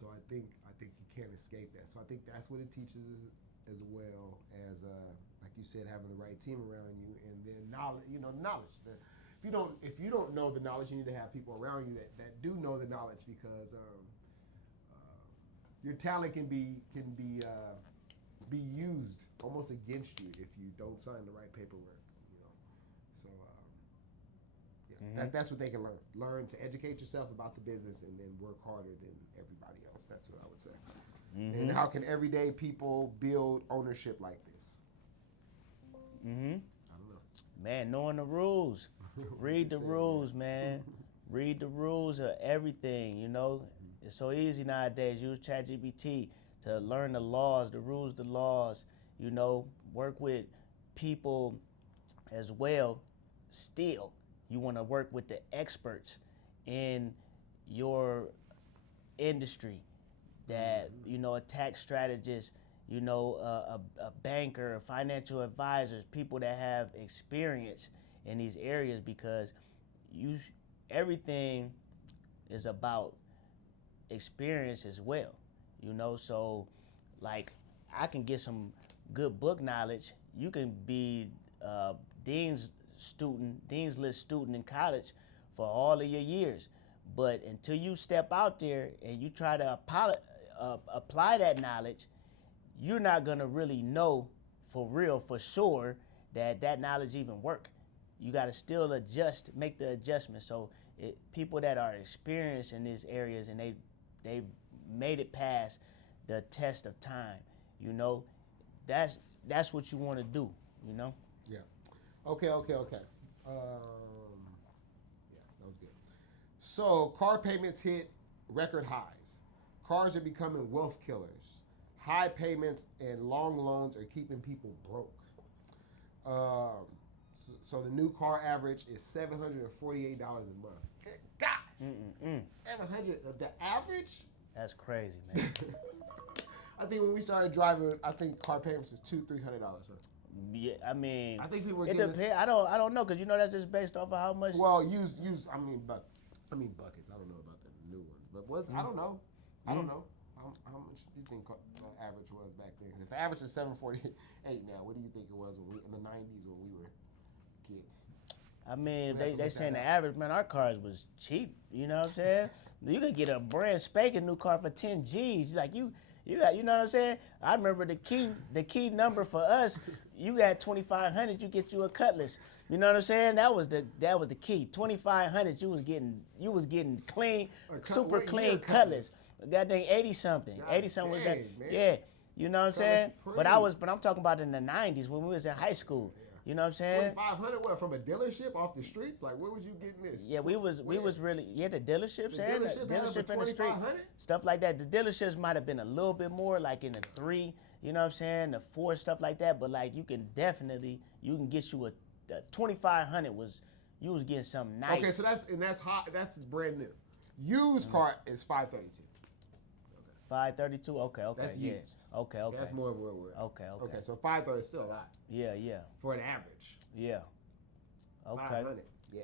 So I think you can't escape that. So I think that's what it teaches as well as, like you said, having the right team around you, and then knowledge. If you don't know the knowledge, you need to have people around you that do know the knowledge, because your talent can be used almost against you if you don't sign the right paperwork. So that's what they can learn to educate yourself about the business, and then work harder than everybody else. That's what I would say. Mm-hmm. And how can everyday people build ownership like this? Mm-hmm. I don't know. Man, knowing the rules. Read the rules, man. Read the rules of everything, you know. It's so easy nowadays. Use ChatGPT to learn the laws, the rules, the laws, you know. Work with people as well. Still, you want to work with the experts in your industry, that, you know, a tax strategist, you know, a banker, financial advisors, people that have experience in these areas, because everything is about experience as well, you know. So like, I can get some good book knowledge. You can be dean's list student in college for all of your years, but until you step out there and you try to apply that knowledge, you're not gonna really know for real, for sure, that knowledge even work. You gotta still make the adjustment. So people that are experienced in these areas, and they've made it past the test of time, you know, that's what you want to do, you know. Yeah. Okay. Yeah, that was good. So car payments hit record highs. Cars are becoming wealth killers. High payments and long loans are keeping people broke. So the new car average is $748 a month. God, 700 the average? That's crazy, man. I think when we started driving, I think car payments is $200-300. Huh? Yeah, I mean, I think people are it getting depends. I don't know, because you know that's just based off of how much. Well, buckets. I don't know about the new ones, but I don't know. I how much do you think average was back then? 'Cause if the average is 748 now, what do you think it was when we in the 90s when we were kids? I mean, We have to they look saying that the up. average, man, our cars was cheap. You know what I'm saying? You could get a brand spanking new car for 10 G's. Like you got, you know what I'm saying? I remember the key number for us. You got 2,500, you get you a Cutlass. You know what I'm saying? That was the key. 2,500, you was getting clean, super what clean year Cutlass. Goddamn 80 something. God 80 something was that. dang, man. Yeah. You know what I'm Cutlass saying? Supreme. But I'm talking about in the 90s when we was in high school. You know what I'm saying? 2,500 what, from a dealership off the streets? Like, where was you getting this? Yeah, we was really the dealerships The and dealership the had it for dealership in the street, 2,500? stuff like that. The dealerships might have been a little bit more, like in the 3, you know what I'm saying, the 4, stuff like that. But like you can get you a 2,500 was you was getting something nice. Okay, so that's hot. That's brand new. Used car is 532. 532. Okay, That's yeah. used. Okay. That's more of where we're at. Okay. Okay, so 530 is still a lot Yeah. for an average. Yeah. Okay. 500. Yeah.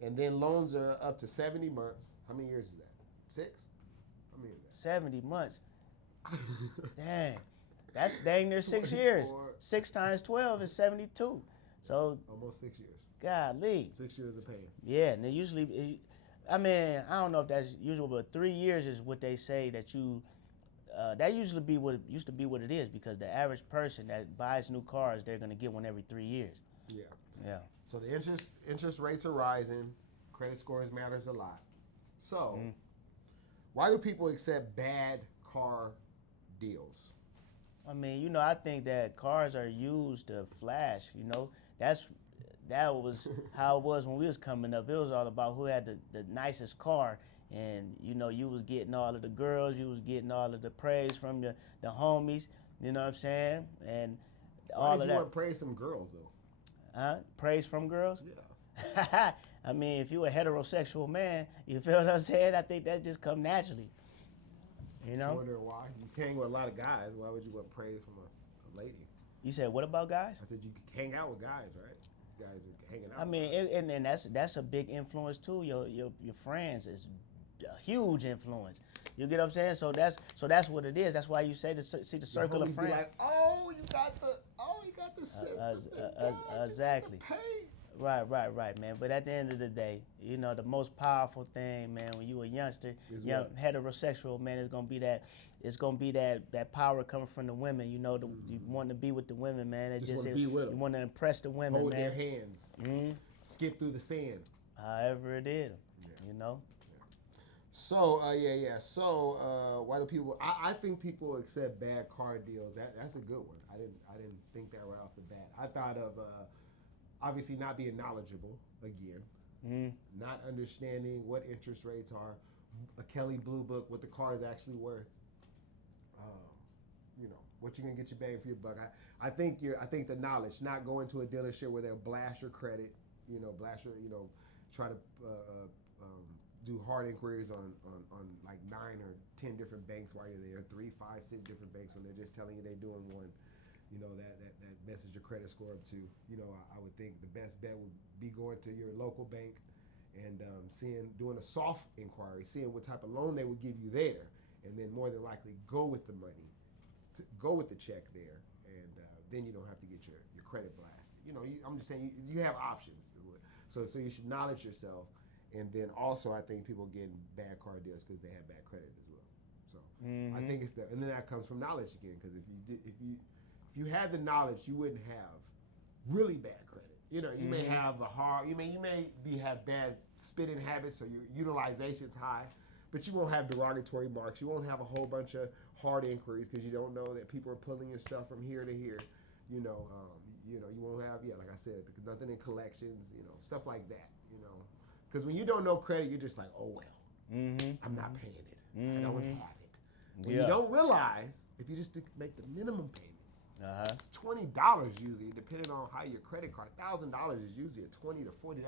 And then loans are up to 70 months. How many years is that? 6? How many is 70 months. Dang. That's dang near 6 years. 24. 6 times 12 is 72. So, Almost 6 years. golly. 6 years of paying. Yeah, and they usually, I mean, I don't know if that's usual, but 3 years is what they say that you, that usually be what it used to be what it is, because the average person that buys new cars, they're gonna get one every 3 years. Yeah. Yeah. So the interest rates are rising. Credit scores matters a lot. So, why do people accept bad car deals? I mean, you know, I think that cars are used to flash. You know, that was how it was when we was coming up. It was all about who had the nicest car, and you know, you was getting all of the girls, you was getting all of the praise from the homies. You know what I'm saying? And Why all did of you that. want to praise some girls though? Praise from girls? Yeah. I mean, if you a heterosexual man, you feel what I'm saying? I think that just come naturally. You I know? wonder why. You hang with a lot of guys. Why would you want praise from a lady? You said what about guys? I said you could hang out with guys, right? Guys are hanging out. I mean, and that's a big influence too. Your friends is a huge influence. You get what I'm saying? So that's what it is. That's why you say see the circle of Homies be friends. like, oh, you got the sisters. Exactly. Pay. Right, man. But at the end of the day, you know, the most powerful thing, man, when you a youngster, Is young what? heterosexual, man, it's gonna be that power coming from the women. You know, you want to be with the women, man. It Just wanna be with 'em. You want to impress the women, Hold man. their hands. Skip through the sand. However it is, you know. So So why do people? I think people accept bad car deals. That's a good one. I didn't think that right off the bat. I thought of obviously not being knowledgeable again, not understanding what interest rates are, a Kelly Blue Book, what the car is actually worth. You know what you're gonna get your bang for your buck. I think the knowledge, not going to a dealership where they'll blast your credit. Try to do hard inquiries on like 9 or 10 different banks while you're there, 3, 5, 6 different banks when they're just telling you they're doing one. You know, that messes your credit score up too. You know, I would think the best bet would be going to your local bank and doing a soft inquiry, seeing what type of loan they would give you there, and then more than likely go with the money, go with the check there, and then you don't have to get your credit blasted. You know, I'm just saying you have options. So you should knowledge yourself. And then also, I think people get bad car deals because they have bad credit as well. So I think and then that comes from knowledge again. Because if you had the knowledge, you wouldn't have really bad credit. You know, you may have have bad spending habits, or your utilization's high, but you won't have derogatory marks. You won't have a whole bunch of hard inquiries because you don't know that people are pulling your stuff from here to here. You won't have like I said, nothing in collections. You know, stuff like that. You know. Because when you don't know credit, you're just like, oh, well, I'm not paying it. I don't have it. When you don't realize, if you just make the minimum payment, it's $20 usually, depending on how your credit card, $1,000 is usually a $20 to $40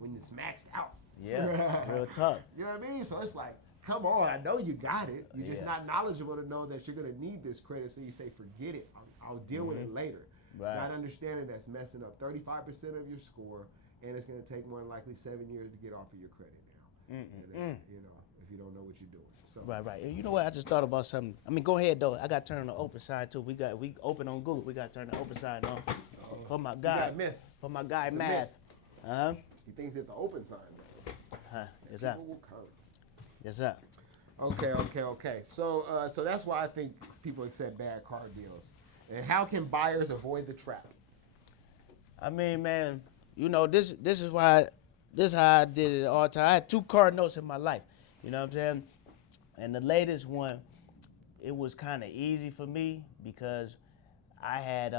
when it's maxed out. Yeah, real tough. You know what I mean? So it's like, come on, I know you got it. You're just not knowledgeable to know that you're going to need this credit, so you say, forget it. I'll deal with it later. Right. Not understanding that's messing up 35% of your score, and it's going to take more than likely 7 years to get off of your credit now. And, you know, if if you don't know what you're doing. So Right. You know what? I just thought about something. I mean, go ahead though. I got to turn on the open side too. We open on Google. We got to turn the open side on for my you guy. got a myth. For my guy It's a Math. myth. He thinks it's the open sign. Huh? Yes sir. People will come. Yes sir. Okay. So that's why I think people accept bad car deals. And how can buyers avoid the trap? I mean, man, you know this is why this is how I did it all the time. I had 2 car notes in my life. You know what I'm saying? And the latest one, it was kind of easy for me because I had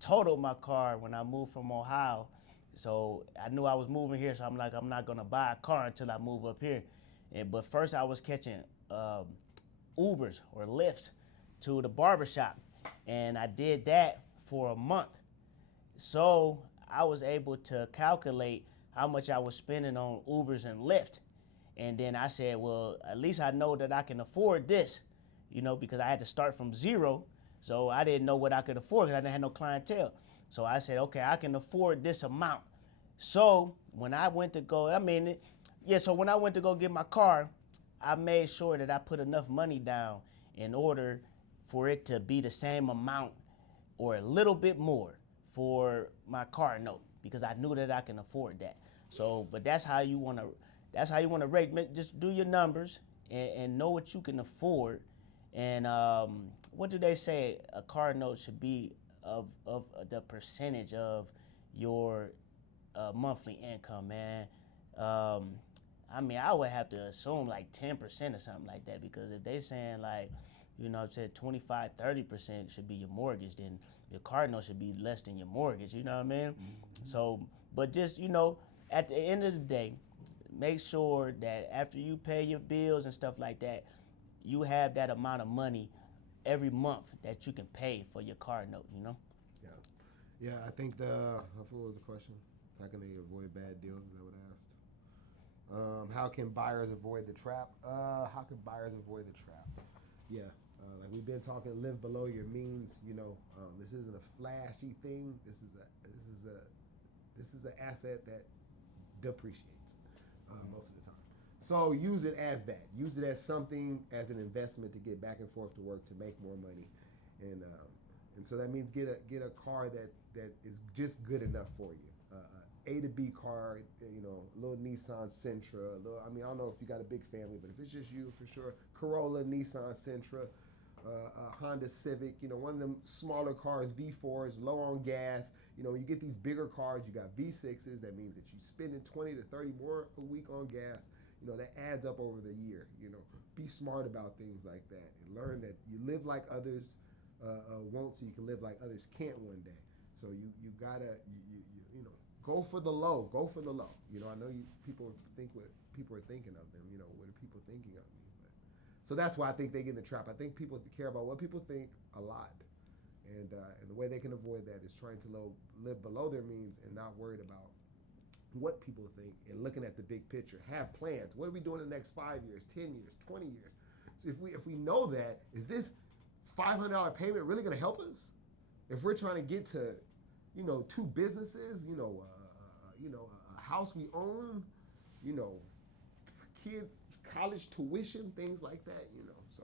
totaled my car when I moved from Ohio. So I knew I was moving here, so I'm like, I'm not gonna buy a car until I move up here. But first I was catching Ubers or Lyfts to the barbershop. And I did that for a month. So I was able to calculate how much I was spending on Ubers and Lyft. And then I said, well, at least I know that I can afford this, you know, because I had to start from zero. So I didn't know what I could afford because I didn't have no clientele. So I said, okay, I can afford this amount. So when I went to go, so when I went to go get my car, I made sure that I put enough money down in order for it to be the same amount or a little bit more for my car note because I knew that I can afford that. So, but that's how you want to rate. Just do your numbers and know what you can afford. And what do they say? A car note should be of the percentage of your monthly income, man. I mean, I would have to assume like 10% or something like that because if they saying like, you know, said 25, 30% should be your mortgage, then your car note should be less than your mortgage, you know what I mean? Mm-hmm. So, but just, you know, at the end of the day, make sure that after you pay your bills and stuff like that, you have that amount of money every month that you can pay for your car note, you know? Yeah, I think what was the question? How can they avoid bad deals? Is that what I asked? How can buyers avoid the trap? Yeah, like we've been talking, live below your means. You know, this isn't a flashy thing. This is an asset that depreciates most of the time. So use it as that. Use it as something, as an investment to get back and forth to work to make more money, and so that means get a car that is just good enough for you. A to B car, you know, a little Nissan Sentra. I don't know if you got a big family, but if it's just you, for sure, Corolla, Nissan Sentra, Honda Civic, you know, one of them smaller cars, V4s, low on gas. You know, when you get these bigger cars, you got V6s. That means that you're spending 20 to 30 more a week on gas. You know, that adds up over the year. You know, be smart about things like that and learn that you live like others won't, so you can live like others can't one day. So you gotta you know, go for the low. You know, I know people think what people are thinking of them. You know, what are people thinking of me? But, so that's why I think they get in the trap. I think people care about what people think a lot, and the way they can avoid that is trying to live below their means and not worried about what people think and looking at the big picture. Have plans. What are we doing in the next 5 years, 10 years, 20 years? So if we know that, is this $500 payment really going to help us? If we're trying to get to, you know, 2 businesses, you know, a house we own, you know, kids, college tuition, things like that, you know. So,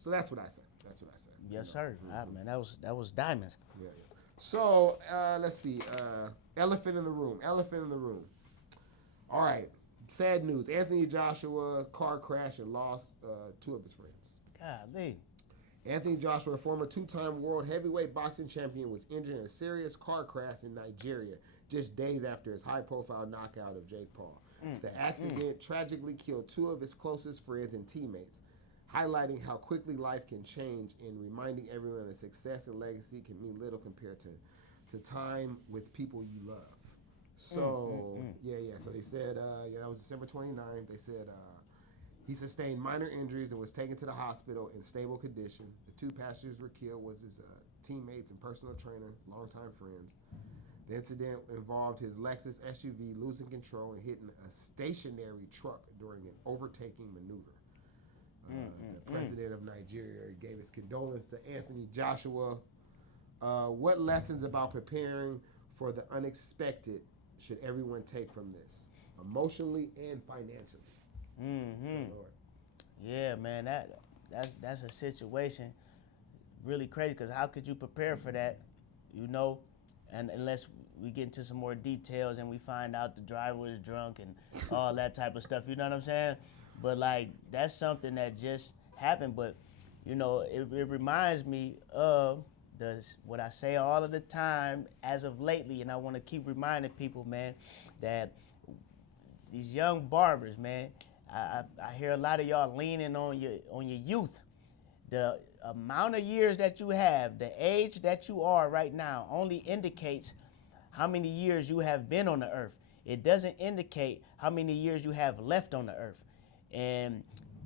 so that's what I said. Yes, sir. Man, that was diamonds. Yeah. So let's see. Elephant in the room. All right. Sad news. Anthony Joshua car crash and lost 2 of his friends. Golly. Anthony Joshua, former 2-time world heavyweight boxing champion, was injured in a serious car crash in Nigeria just days after his high-profile knockout of Jake Paul. The accident tragically killed 2 of his closest friends and teammates, highlighting how quickly life can change and reminding everyone that success and legacy can mean little compared to time with people you love. So, So they said, that was December 29th. They said he sustained minor injuries and was taken to the hospital in stable condition. The 2 passengers were killed was his teammates and personal trainer, longtime friends. The incident involved his Lexus SUV losing control and hitting a stationary truck during an overtaking maneuver. The president of Nigeria gave his condolences to Anthony Joshua. What lessons about preparing for the unexpected should everyone take from this, emotionally and financially? Mm-hmm. Lord. Yeah, man, that's a situation really crazy because how could you prepare for that, you know, and unless we get into some more details and we find out the driver was drunk and all that type of stuff, you know what I'm saying? But like that's something that just happened, but you know, it reminds me of what I say all of the time as of lately, and I want to keep reminding people, man, that these young barbers, man, I hear a lot of y'all leaning on your youth. The amount of years that you have, the age that you are right now, only indicates how many years you have been on the earth. It doesn't indicate how many years you have left on the earth. And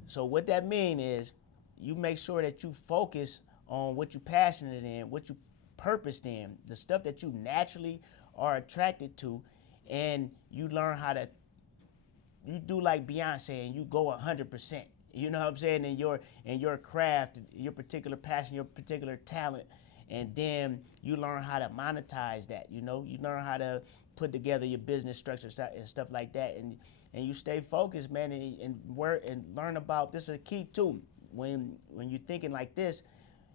so what that means is you make sure that you focus on what you're passionate in, what you purposed in, the stuff that you naturally are attracted to, and you learn how to you do like Beyonce and you go 100%. You know what I'm saying? In your craft, your particular passion, your particular talent, and then you learn how to monetize that. You know, you learn how to put together your business structure and stuff like that, and you stay focused, man, and work and learn about. This is a key too. When you're thinking like this,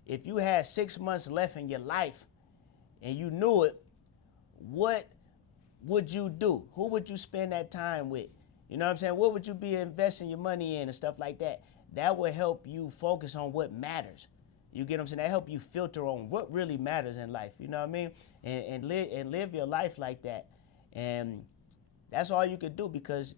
if you had 6 months left in your life and you knew it, what would you do? Who would you spend that time with? You know what I'm saying? What would you be investing your money in and stuff like that? That would help you focus on what matters. You get what I'm saying? That help you filter on what really matters in life. You know what I mean? And live your life like that. And that's all you could do because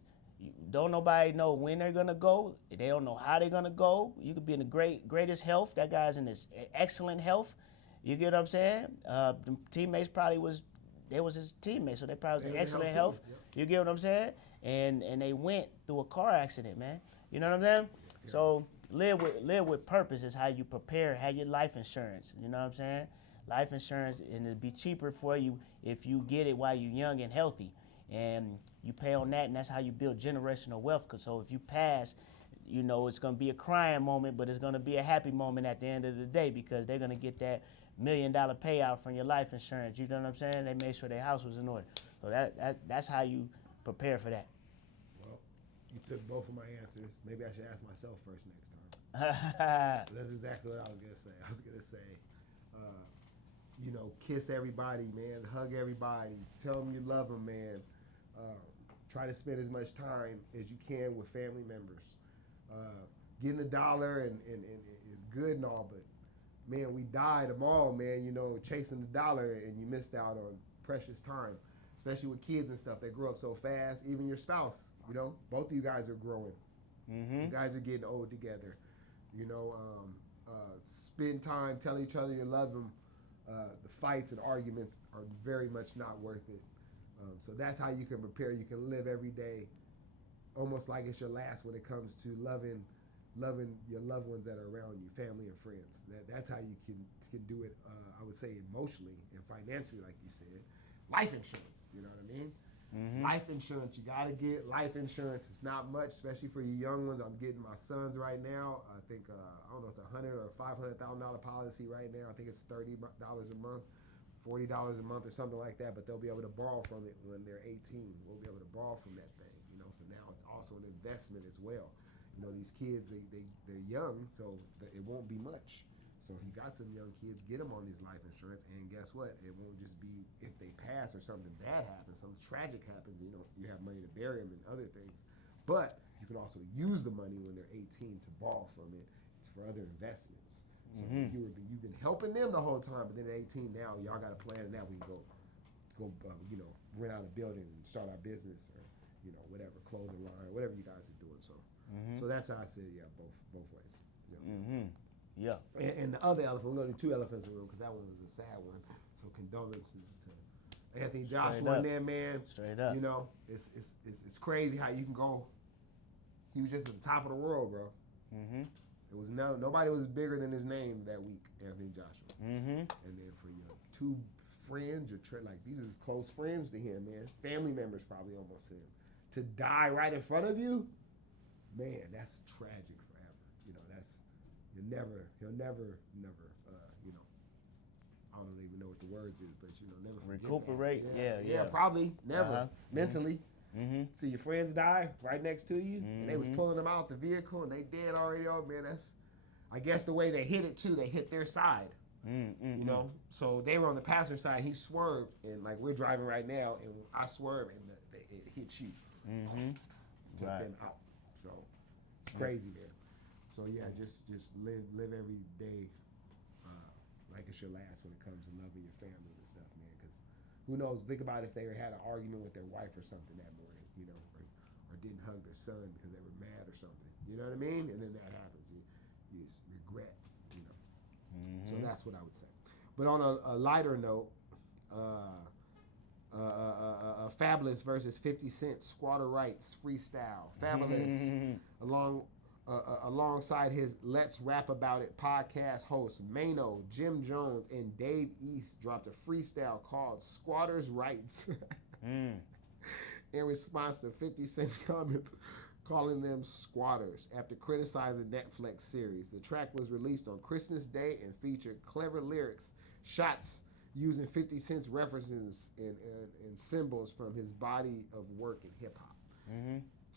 don't nobody know when they're gonna go. They don't know how they're gonna go. You could be in the greatest health. That guy's in his excellent health. You get what I'm saying? The teammates probably was his teammates, so they probably was in excellent health. Yep. You get what I'm saying? And they went through a car accident, man. You know what I'm saying? So live with purpose is how you prepare. Have your life insurance. You know what I'm saying? Life insurance, and it'll be cheaper for you if you get it while you're young and healthy, and you pay on that, and that's how you build generational wealth. Cause so if you pass, you know it's gonna be a crying moment, but it's gonna be a happy moment at the end of the day because they're gonna get that $1 million payout from your life insurance. You know what I'm saying? They made sure their house was in order. So that's how you prepare for that. Well, you took both of my answers. Maybe I should ask myself first next time. That's exactly what I was gonna say. I was gonna say, you know, kiss everybody, man. Hug everybody. Tell them you love them, man. Try to spend as much time as you can with family members. Getting a dollar and is good and all, but man, we die tomorrow, man. You know, chasing the dollar and you missed out on precious time, especially with kids and stuff. They grow up so fast. Even your spouse, you know, both of you guys are growing. Mm-hmm. You guys are getting old together. You know, spend time, tell each other you love them. The fights and arguments are very much not worth it. So that's how you can prepare. You can live every day almost like it's your last when it comes to loving your loved ones that are around you, family and friends. That's how you can do it. I would say emotionally and financially, like you said. Life insurance, you know what I mean? Mm-hmm. Life insurance, you gotta get life insurance. It's not much, especially for you young ones. I'm getting my sons right now. I think I don't know, it's $100,000 or $500,000 policy right now. I think it's $30 a month, $40 a month or something like that. But they'll be able to borrow from it when they're 18. We'll be able to borrow from that thing, you know. So now it's also an investment as well. You know, these kids they're young, so it won't be much. So if you got some young kids, get them on this life insurance, and guess what? It won't just be if they pass or something bad happens, something tragic happens. You know, you have money to bury them and other things. But you can also use the money when they're 18 to borrow from it for other investments. So mm-hmm. you've been helping them the whole time, but then at 18 now, y'all got a plan, and now we can go you know, rent out a building and start our business, or you know, whatever, clothing line, whatever you guys are doing. So mm-hmm. so that's how I say, yeah, both ways. You know? Mm-hmm. Yeah. And the other elephant, we're going to do 2 elephants in the room because that one was a sad one. So condolences to Anthony Joshua and there, man. Straight up. You know, it's crazy how you can go. He was just at the top of the world, bro. Mm-hmm. It was nobody was bigger than his name that week, Anthony Joshua. Mm-hmm. And then for your 2 friends, like these are close friends to him, man. Family members probably almost to him. To die right in front of you, man, that's tragic forever. You know, he'll never, you know, I don't even know what the words is, but you know, never forget recuperate. that. Yeah, probably never mentally. See your friends die right next to you, and they was pulling them out the vehicle, and they dead already. Oh man, that's, I guess the way they hit it too. They hit their side, you know. So they were on the passenger side. He swerved, and like we're driving right now, and I swerved, and it hit you. Took them out. So it's crazy, man. So yeah, just live every day like it's your last when it comes to loving your family and stuff, man. Because who knows? Think about if they had an argument with their wife or something that morning, you know, or didn't hug their son because they were mad or something. You know what I mean? And then that happens. You just regret, you know. So that's what I would say. But on a lighter note, Fabolous versus 50 Cent, Squatter Rights freestyle. Fabolous alongside his Let's Rap About It podcast hosts Mano, Jim Jones, and Dave East dropped a freestyle called Squatters' Rights in response to 50 Cent's comments calling them squatters after criticizing Netflix series. The track was released on Christmas Day and featured clever lyrics, shots using 50 Cent's references and symbols from his body of work in hip-hop.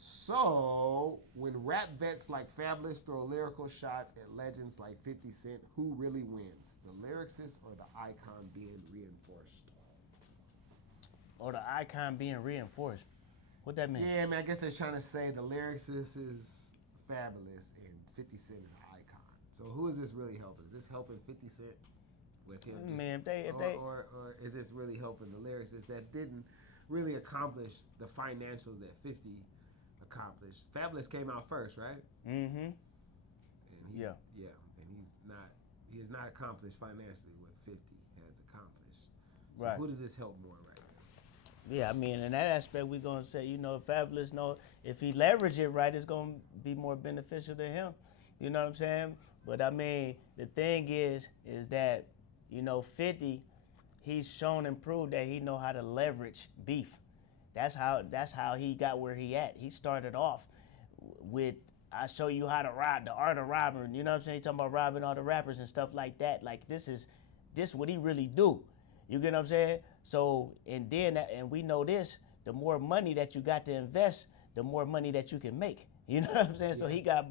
So, when rap vets like Fabolous throw lyrical shots at legends like 50 Cent, who really wins? The lyricist or the icon being reinforced? Or the icon being reinforced. What that mean? Yeah, I mean, I guess they're trying to say the lyricist is Fabolous and 50 Cent is an icon. So who is this really helping? Is this helping 50 Cent with him? Or is this really helping the lyricist that didn't really accomplish the financials that 50 accomplished? Fabolous came out first, right? And he has not accomplished financially what 50 has accomplished. So who does this help more right now? Yeah, I mean, in that aspect, we're going to say, you know, Fabolous know if he leverage it right, it's going to be more beneficial to him. You know what I'm saying? But, I mean, the thing is that, you know, 50, he's shown and proved that he know how to leverage beef. That's how he got where he at. He started off with, I show you how to rob, the art of robbing. You know what I'm saying? He talking about robbing all the rappers and stuff like that. Like, this what he really do. You get what I'm saying? So, and we know this, the more money that you got to invest, the more money that you can make. You know what I'm saying? So he got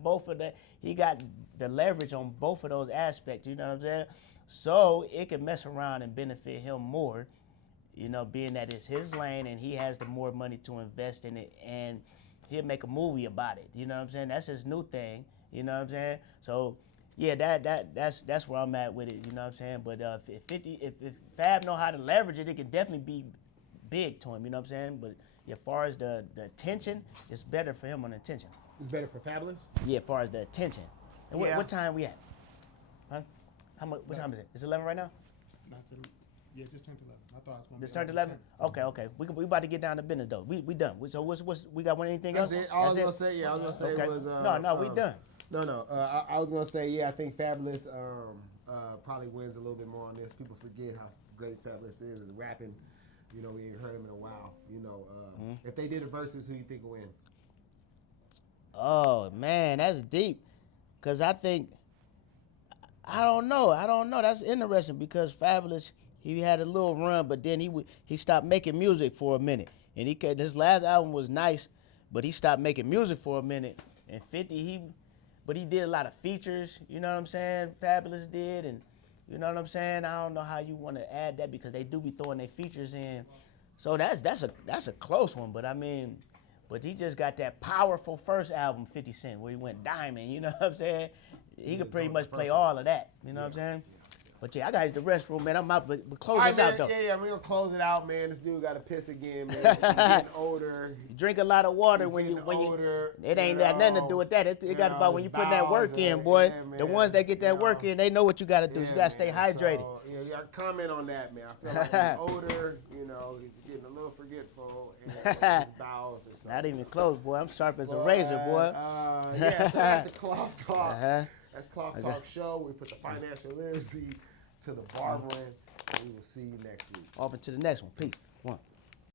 he got the leverage on both of those aspects, you know what I'm saying? So it can mess around and benefit him more, you know, being that it's his lane and he has the more money to invest in it, and he'll make a movie about it. You know what I'm saying? That's his new thing, you know what I'm saying? So yeah, that's where I'm at with it, you know what I'm saying? But if Fab know how to leverage it, it can definitely be big to him, you know what I'm saying? But as far as the attention, it's better for him on attention. It's better for Fabolous? Yeah, as far as the attention. And what time we at? Huh? What time is it? It's 11 right now? Yeah, just turned 11. I thought it was going to be. Just turned 11? Okay. We about to get down to business though. We done. So we got anything That's else? it. I was gonna say okay. was No, we done. I was gonna say I think Fabolous probably wins a little bit more on this. People forget how great Fabolous is rapping. You know, we ain't heard him in a while. You know, if they did a versus, who you think will win? Oh man, that's deep. Cause I think I don't know. That's interesting because Fabolous, he had a little run, but then he stopped making music for a minute. And his last album was nice, but he stopped making music for a minute. And 50, but he did a lot of features, you know what I'm saying? Fabolous did, and you know what I'm saying? I don't know how you want to add that because they do be throwing their features in. So that's a close one, but I mean, but he just got that powerful first album, 50 Cent, where he went diamond, you know what I'm saying? He could pretty much play all of that, you know what I'm saying? But yeah, I got to the restroom, man. I'm out, but close this out though. Yeah, we're gonna close it out, man. This dude got to piss again, man. He's getting older. You drink a lot of water when you it ain't got nothing to do with that. It got about when you put that work in, boy. The ones that get that work in, they know what you got to do. You got to stay hydrated. So, you got to comment on that, man. I feel like when he's older, you know, he's getting a little forgetful and his bowels or something. Not even close, boy. I'm sharp as a razor, boy. Yeah, so that's the Cloth Talk. That's Cloth Talk Show. We put the financial literacy to the barbering. And we will see you next week. Off into the next one. Peace. One.